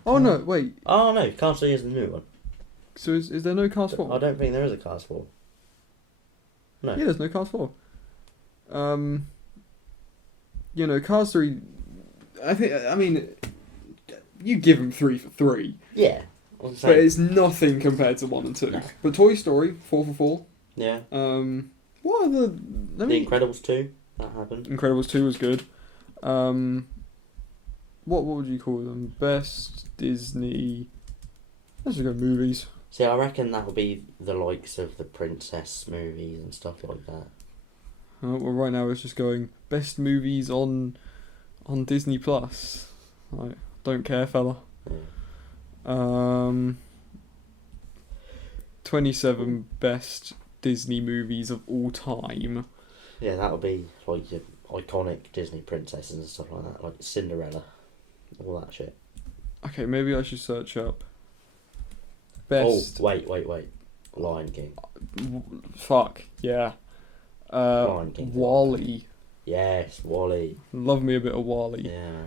Oh no, wait. Oh no, Cars 3 is the new one. So is there no Cars 4? I don't think there is a Cars 4. No. Yeah, there's no Cars 4. You know, Cars 3. I mean, you give them 3 for 3. Yeah. But it's nothing compared to 1 and 2. No. But Toy Story, 4 for 4. Yeah. What are the... The Incredibles 2, that happened. Incredibles 2 was good. What would you call them? Best Disney... Let's just go movies. See, I reckon that would be the likes of the princess movies and stuff like that. Well, right now it's just going best movies on Disney Plus. I don't care, fella. Yeah. 27 best Disney movies of all time. Yeah, that would be like your iconic Disney princesses and stuff like that, like Cinderella, all that shit. Okay, maybe I should search up best. Oh, wait. Lion King. Fuck yeah. Lion King. Wall-E. Yes, Wall-E. Love me a bit of Wall-E. Yeah.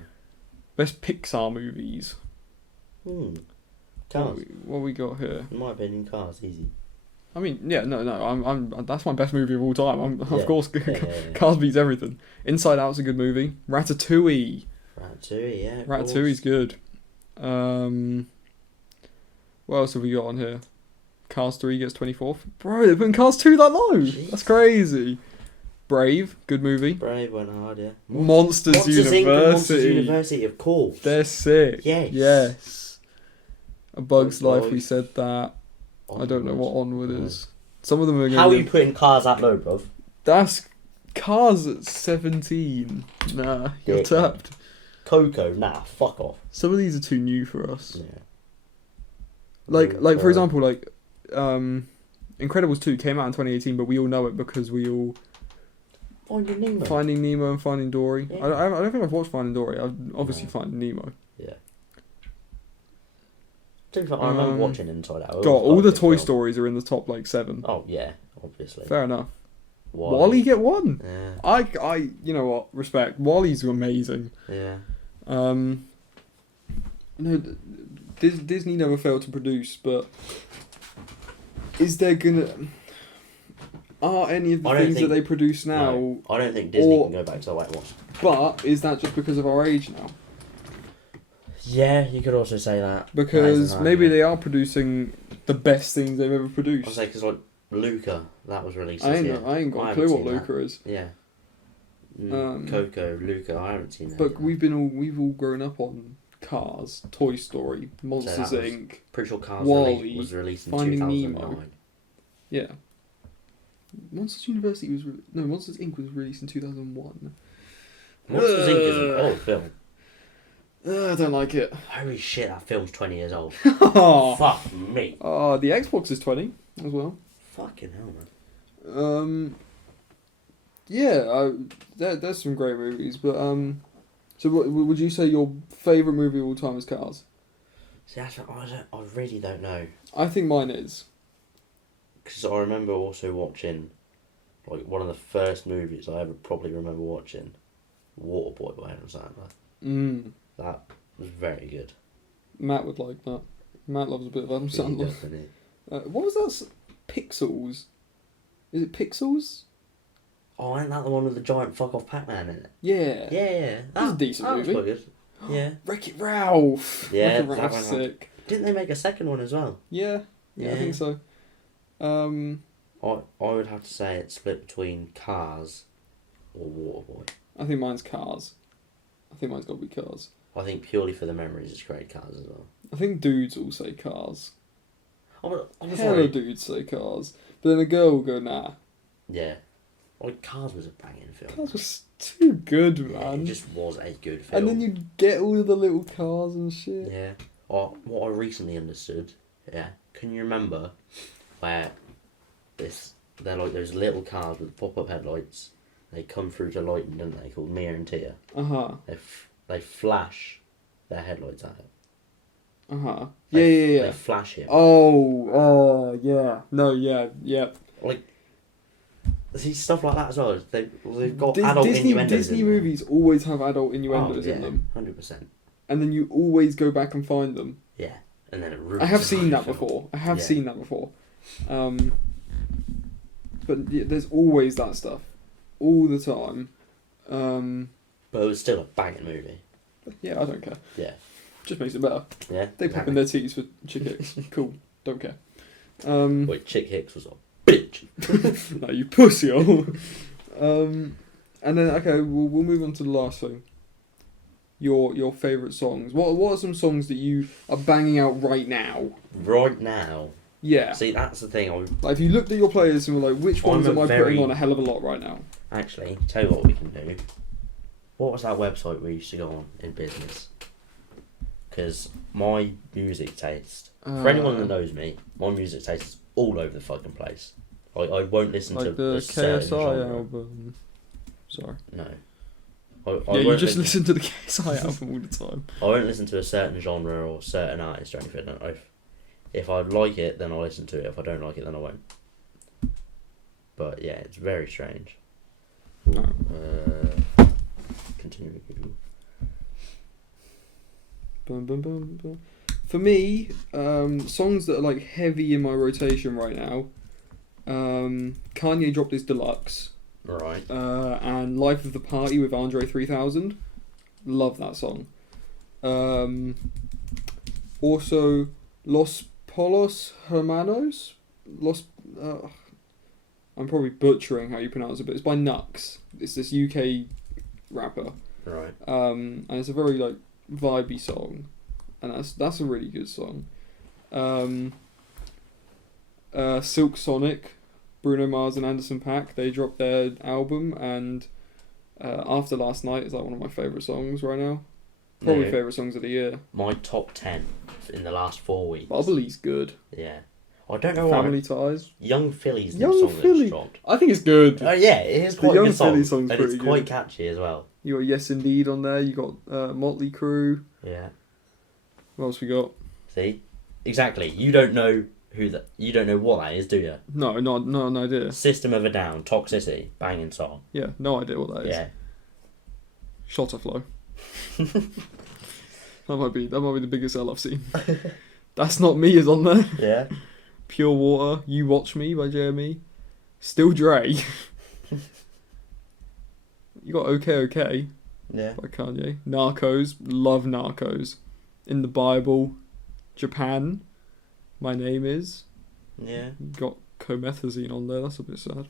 Best Pixar movies. Cars. What we got here? In my opinion, Cars easy. I mean, yeah, no. I'm. That's my best movie of all time. Of course, Yeah. Cars beats everything. Inside Out's a good movie. Ratatouille. Ratatouille, yeah. Ratatouille's good. What else have we got on here? Cars 3 gets 24th. Bro, they're putting Cars 2 that low. Jeez. That's crazy. Brave, good movie. Brave went hard, yeah. Monsters University. Inc. and Monsters University, of course. They're sick. Yes. A Bug's Life, we Life. said that. Onward. I don't know what Onward is. Some of them are How are gonna you putting Cars that low, bruv? That's Cars at 17. Nah, you're Yeah. tapped. Coco, nah, fuck off. Some of these are too new for us. Yeah. Like for example, like Incredibles 2 came out in 2018, but we all know it because we all Finding Nemo. Finding Nemo and Finding Dory. Yeah. I don't think I've watched Finding Dory. I've obviously No. Finding Nemo. Yeah. I remember watching Inside Out. God, all the Toy Story. Stories are in the top like 7. Oh yeah, obviously. Fair enough. Wall-E get 1. Yeah. I you know what? Respect. Wall-E's amazing. Yeah. No, Disney never failed to produce, but is there gonna? Are any of the things that they produce now? No, I don't think Disney can go back to the way it was. But is that just because of our age now? Yeah, you could also say that. Because maybe they are producing the best things they've ever produced. I'd say because like Luca, that was released. I this ain't year. I ain't got a haven't clue what seen Luca is. that. Yeah. Coco, Luca, I haven't seen that. But yet. we've all grown up on Cars, Toy Story, Monsters So that was- Inc. Pretty sure Cars Wall-E, was released in Finding 2009. Nemo. Yeah. Monsters University was Monsters Inc. was released in 2001. Monsters Inc. is an old film. I don't like it. Holy shit, that film's 20 years old. Oh, Fuck me. the Xbox is 20 as well. Fucking hell, man. Yeah, there's some great movies, but so what would you say your favourite movie of all time is Cars? See, I really don't know. I think mine is. Because I remember also watching, like, one of the first movies I ever probably remember watching, Waterboy by Adam Sandler. That was very good. Matt would like that. Matt loves a bit of Adam Really Sandler. good, didn't he? What was that? Pixels? Is it Pixels? Oh, ain't that the one with the giant fuck off Pac-Man in it? Yeah. Yeah. That's a decent that movie. was quite good. Yeah. Wreck-It Ralph. Yeah, Wreck-It that Ralph's one sick. Didn't they make a second one as well? Yeah, I think so. I would have to say it's split between Cars or Waterboy. I think mine's Cars. I think mine's got to be Cars. I think purely for the memories, it's great Cars as well. I think dudes all say Cars. I was Hella like, dudes say Cars. But then a girl will go, nah. yeah. Like, Cars was a banging film. Cars was too good, Yeah, man. it just was a good film. And then you get all of the little cars and shit. Yeah. Or what I recently understood, yeah. Can you remember where they're like those little cars with pop-up headlights. They come through to lighting, don't they? Called Mia and Tia. They flash their headlights at it. Yeah. They flash him. Yeah. No, yeah. Like, see stuff like that as well. They've got adult innuendos. Disney in there. movies always have adult innuendos in them. 100%. And then you always go back and find them. Yeah, and then it ruins I have the seen that film. before. But yeah, there's always that stuff. All the time. But it was still a banging movie. Yeah, I don't care. Yeah. Just makes it better. Yeah. They pop in their teeth for chick hicks. Cool. Don't care. Wait, Chick Hicks was a bitch. No, you pussy hole. And then okay, we'll move on to the last thing. Your favourite songs. What are some songs that you are banging out right now? Right now. Yeah. See, that's the thing. Like if you looked at your players and were like, which ones I'm am I putting on a hell of a lot right now? Actually, tell you what we can do. What was that website we used to go on in business? Because my music taste, for anyone that knows me, my music taste is all over the fucking place. I won't listen like to the a certain KSI genre. album. Sorry. No. Yeah, won't you just listen to the KSI album all the time. I won't listen to a certain genre or certain artist or anything. If I like it, then I'll listen to it. If I don't like it, then I won't. But yeah, it's very strange. No. Continue. Boom, boom, boom, boom. For me, songs that are like heavy in my rotation right now. Kanye dropped his deluxe. Right. And Life of the Party with Andre 3000. Love that song. Also, Los Polos Hermanos. I'm probably butchering how you pronounce it, but it's by Nux. It's this UK rapper. Right. And it's a very like vibey song, and that's a really good song. Silk Sonic, Bruno Mars and Anderson .Paak, they dropped their album, and After Last Night is like one of my favourite songs right now. Probably favourite songs of the year. My top 10 in the last 4 weeks. Bubbly's good. Yeah. I don't know Family why. Ties. Young Philly's Young new song Philly. that's dropped. I think it's good. Yeah, it is The quite a Young good song. Philly song's and pretty it's quite good. catchy as well. You got Yes Indeed on there. You got Motley Crue. Yeah. What else we got? See? Exactly. You don't know what that is, do you? No idea. System of a Down, Toxicity, banging song. Yeah, no idea what that is. Yeah. Shotterflow. That might be the biggest L I've seen. That's Not Me is on there. Yeah. Pure Water, You Watch Me by Jeremy. Still Dre. You got OK Yeah. by Kanye. Narcos, love Narcos. In the Bible, Japan, My Name Is. Yeah. You got Comethazine on there, that's a bit sad.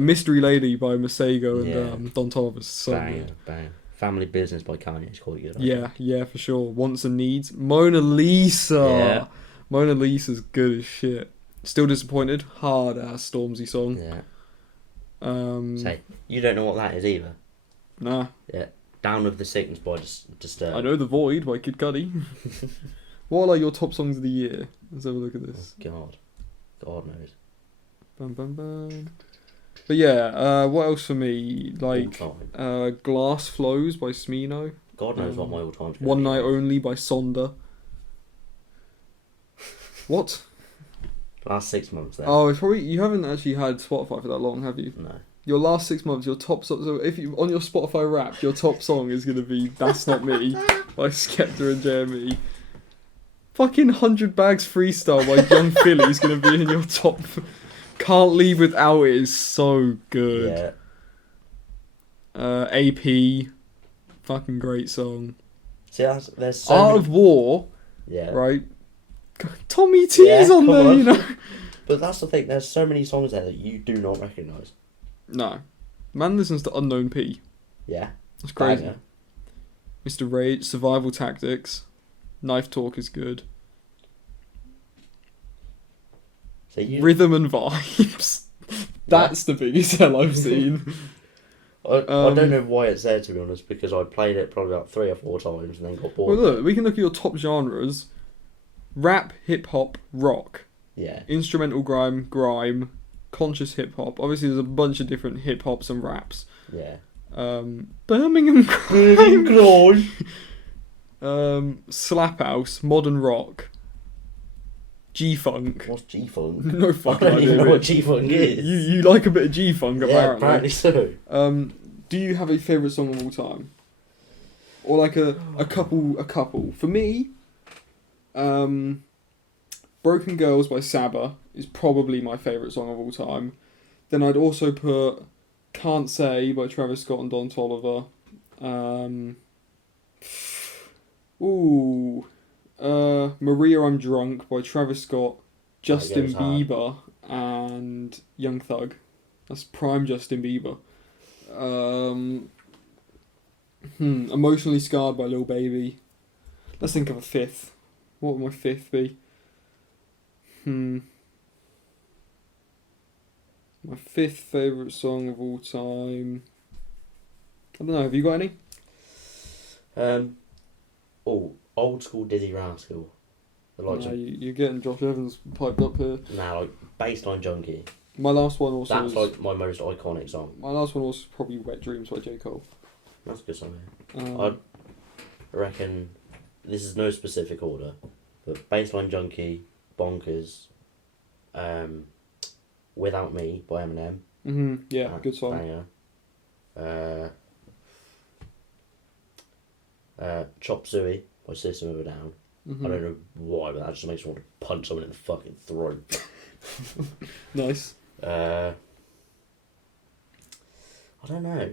Mystery Lady by Masego and Don Toliver's. So Bang, good. bang. Family Business by Kanye is quite good. Yeah, for sure. Wants and Needs. Mona Lisa. Yeah. Mona Lisa's good as shit. Still Disappointed. Hard ass Stormzy song. Yeah. Um, Say, you don't know what that is either. Nah. Yeah. Down with the Sickness by Disturbed. I know The Void by Kid Cudi. What are your top songs of the year? Let's have a look at this. Oh, God knows. Bum, bum, bum. But yeah, what else for me? Like All-time. Glass Flows by Smino. God knows what my all-time's gonna One be. Night Only by Sonder. What? Last 6 months then. Oh, it's probably you haven't actually had Spotify for that long, have you? No. Your last 6 months, your top song. So if you on your Spotify Wrapped, your top song is gonna be "That's Not Me" by Skepta and Jeremy. Fucking 100 Bags Freestyle by Young Philly is gonna be in your top. Can't Leave Without It is so good. Yeah. AP, fucking great song. See, there's so Art many... of War, Yeah. right? Tommy T's on come there, on. you know. But that's the thing, there's so many songs there that you do not recognise. No, man listens to Unknown P. Yeah. That's crazy. Banger. Mr. Rage, Survival Tactics, Knife Talk is good. So you... Rhythm and Vibes. That's the biggest hell I've seen. I don't know why it's there, to be honest, because I played it probably about 3 or 4 times and then got bored. Well, look, we can look at your top genres: rap, hip hop, rock, Yeah. instrumental grime, conscious hip hop. Obviously, there's a bunch of different hip hops and raps. Yeah. Birmingham grime, slap house, modern rock, G-funk. What's G-Funk? No I fucking don't idea. even know mate. what G-Funk is. You like a bit of G-funk, Yeah, apparently. so. Do you have a favourite song of all time? Or like a couple? For me, Broken Girls by Saba is probably my favourite song of all time. Then I'd also put Can't Say by Travis Scott and Don Toliver. Maria I'm Drunk by Travis Scott, Justin goes hard. Bieber and Young Thug. That's prime Justin Bieber. Emotionally Scarred by Lil Baby. Let's think of a fifth. What would my fifth be? My fifth favourite song of all time. I don't know, have you got any? Old school Dizzy Rascal. The likes of, You're getting Josh Evans piped up here. nah, like Baseline Junkie. My last one also That's like my most iconic song. My last one was probably Wet Dreams by J. Cole. That's a good song. I reckon this is no specific order, but Baseline Junkie, Bonkers, Without Me by Eminem. Yeah, good song. Banger. Chop Suey by System of a Down. I don't know why, but that just makes me want to punch someone in the fucking throat. Nice. I don't know.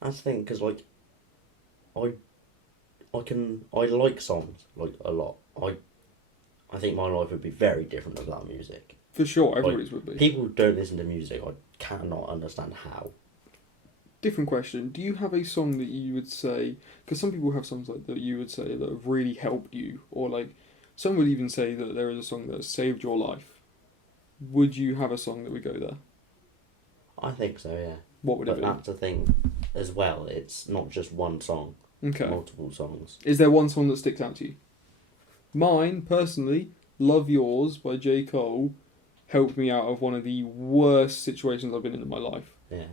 That's the thing, because like, I like songs like a lot. I think my life would be very different without music. For sure, everybody's would be. People don't listen to music. I cannot understand how. Different question. Do you have a song that you would say... Because some people have songs like that you would say that have really helped you. Or like, some would even say that there is a song that has saved your life. Would you have a song that would go there? I think so, yeah. What would it be? But that's the thing as well. It's not just one song. Okay. Multiple songs. Is there one song that sticks out to you? Mine, personally, Love Yours by J. Cole helped me out of one of the worst situations I've been in my life. Yeah.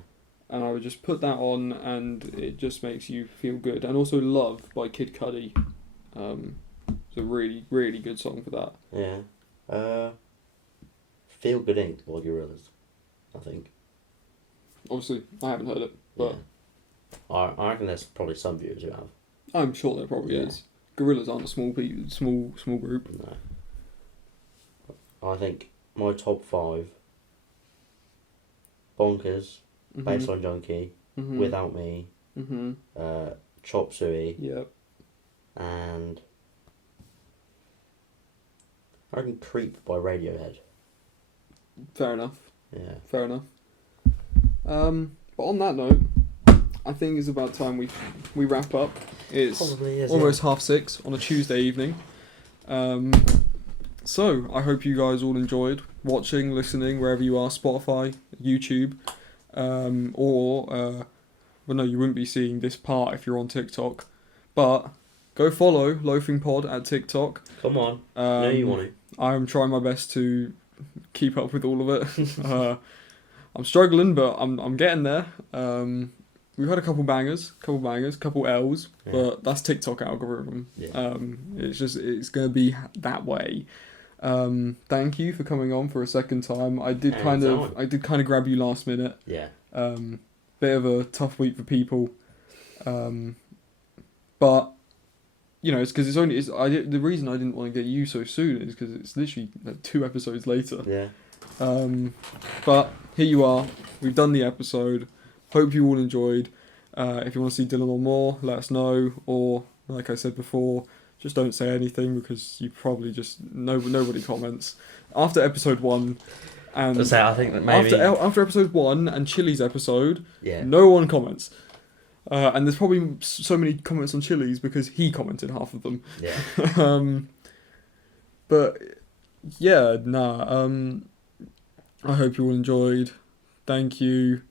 And I would just put that on and it just makes you feel good. And also Love by Kid Cudi. It's a really, really good song for that. Yeah. Feel Good Inc. by Gorillaz, I think. Obviously, I haven't heard it, but... Yeah. I reckon there's probably some viewers who have. I'm sure there probably is. Gorillas aren't a small group. No. I think my top 5: Bonkers, Baseline Junkie, Without Me, Chop Suey, yep, and I reckon Creep by Radiohead. Fair enough. Yeah. Fair enough. But on that note, I think it's about time we wrap up. It's almost 6:30 on a Tuesday evening. So I hope you guys all enjoyed watching, listening, wherever you are, Spotify, YouTube, well, no, you wouldn't be seeing this part if you're on TikTok, but go follow Loafing Pod at TikTok. Come on, no, you want to. I'm trying my best to keep up with all of it. I'm struggling, but I'm getting there. We've had a couple bangers, couple L's, but that's TikTok algorithm. Yeah. It's gonna be that way. Thank you for coming on for a second time. I did kind of grab you last minute. Yeah. Bit of a tough week for people. But you know, it's because the reason I didn't want to get you so soon is because it's literally 2 episodes later. Yeah. But here you are. We've done the episode. Hope you all enjoyed. If you want to see Dylan on more, let us know. Or, like I said before, just don't say anything because you probably just nobody comments. After episode 1, and I think that maybe after episode 1 and Chili's episode, yeah, no one comments. And there's probably so many comments on Chili's because he commented half of them. Yeah. But yeah, I hope you all enjoyed. Thank you.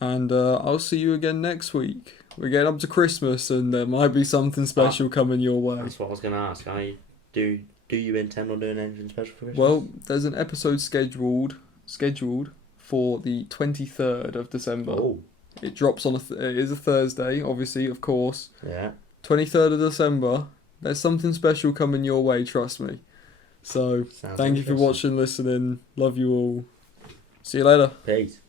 And I'll see you again next week. We're getting up to Christmas and there might be something special coming your way. That's what I was going to ask. Do you intend on doing anything special for Christmas? Well, there's an episode scheduled for the 23rd of December. Oh. It drops on it is a Thursday, obviously, of course. Yeah. 23rd of December. There's something special coming your way, trust me. So, thank you for watching, listening. Love you all. See you later. Peace.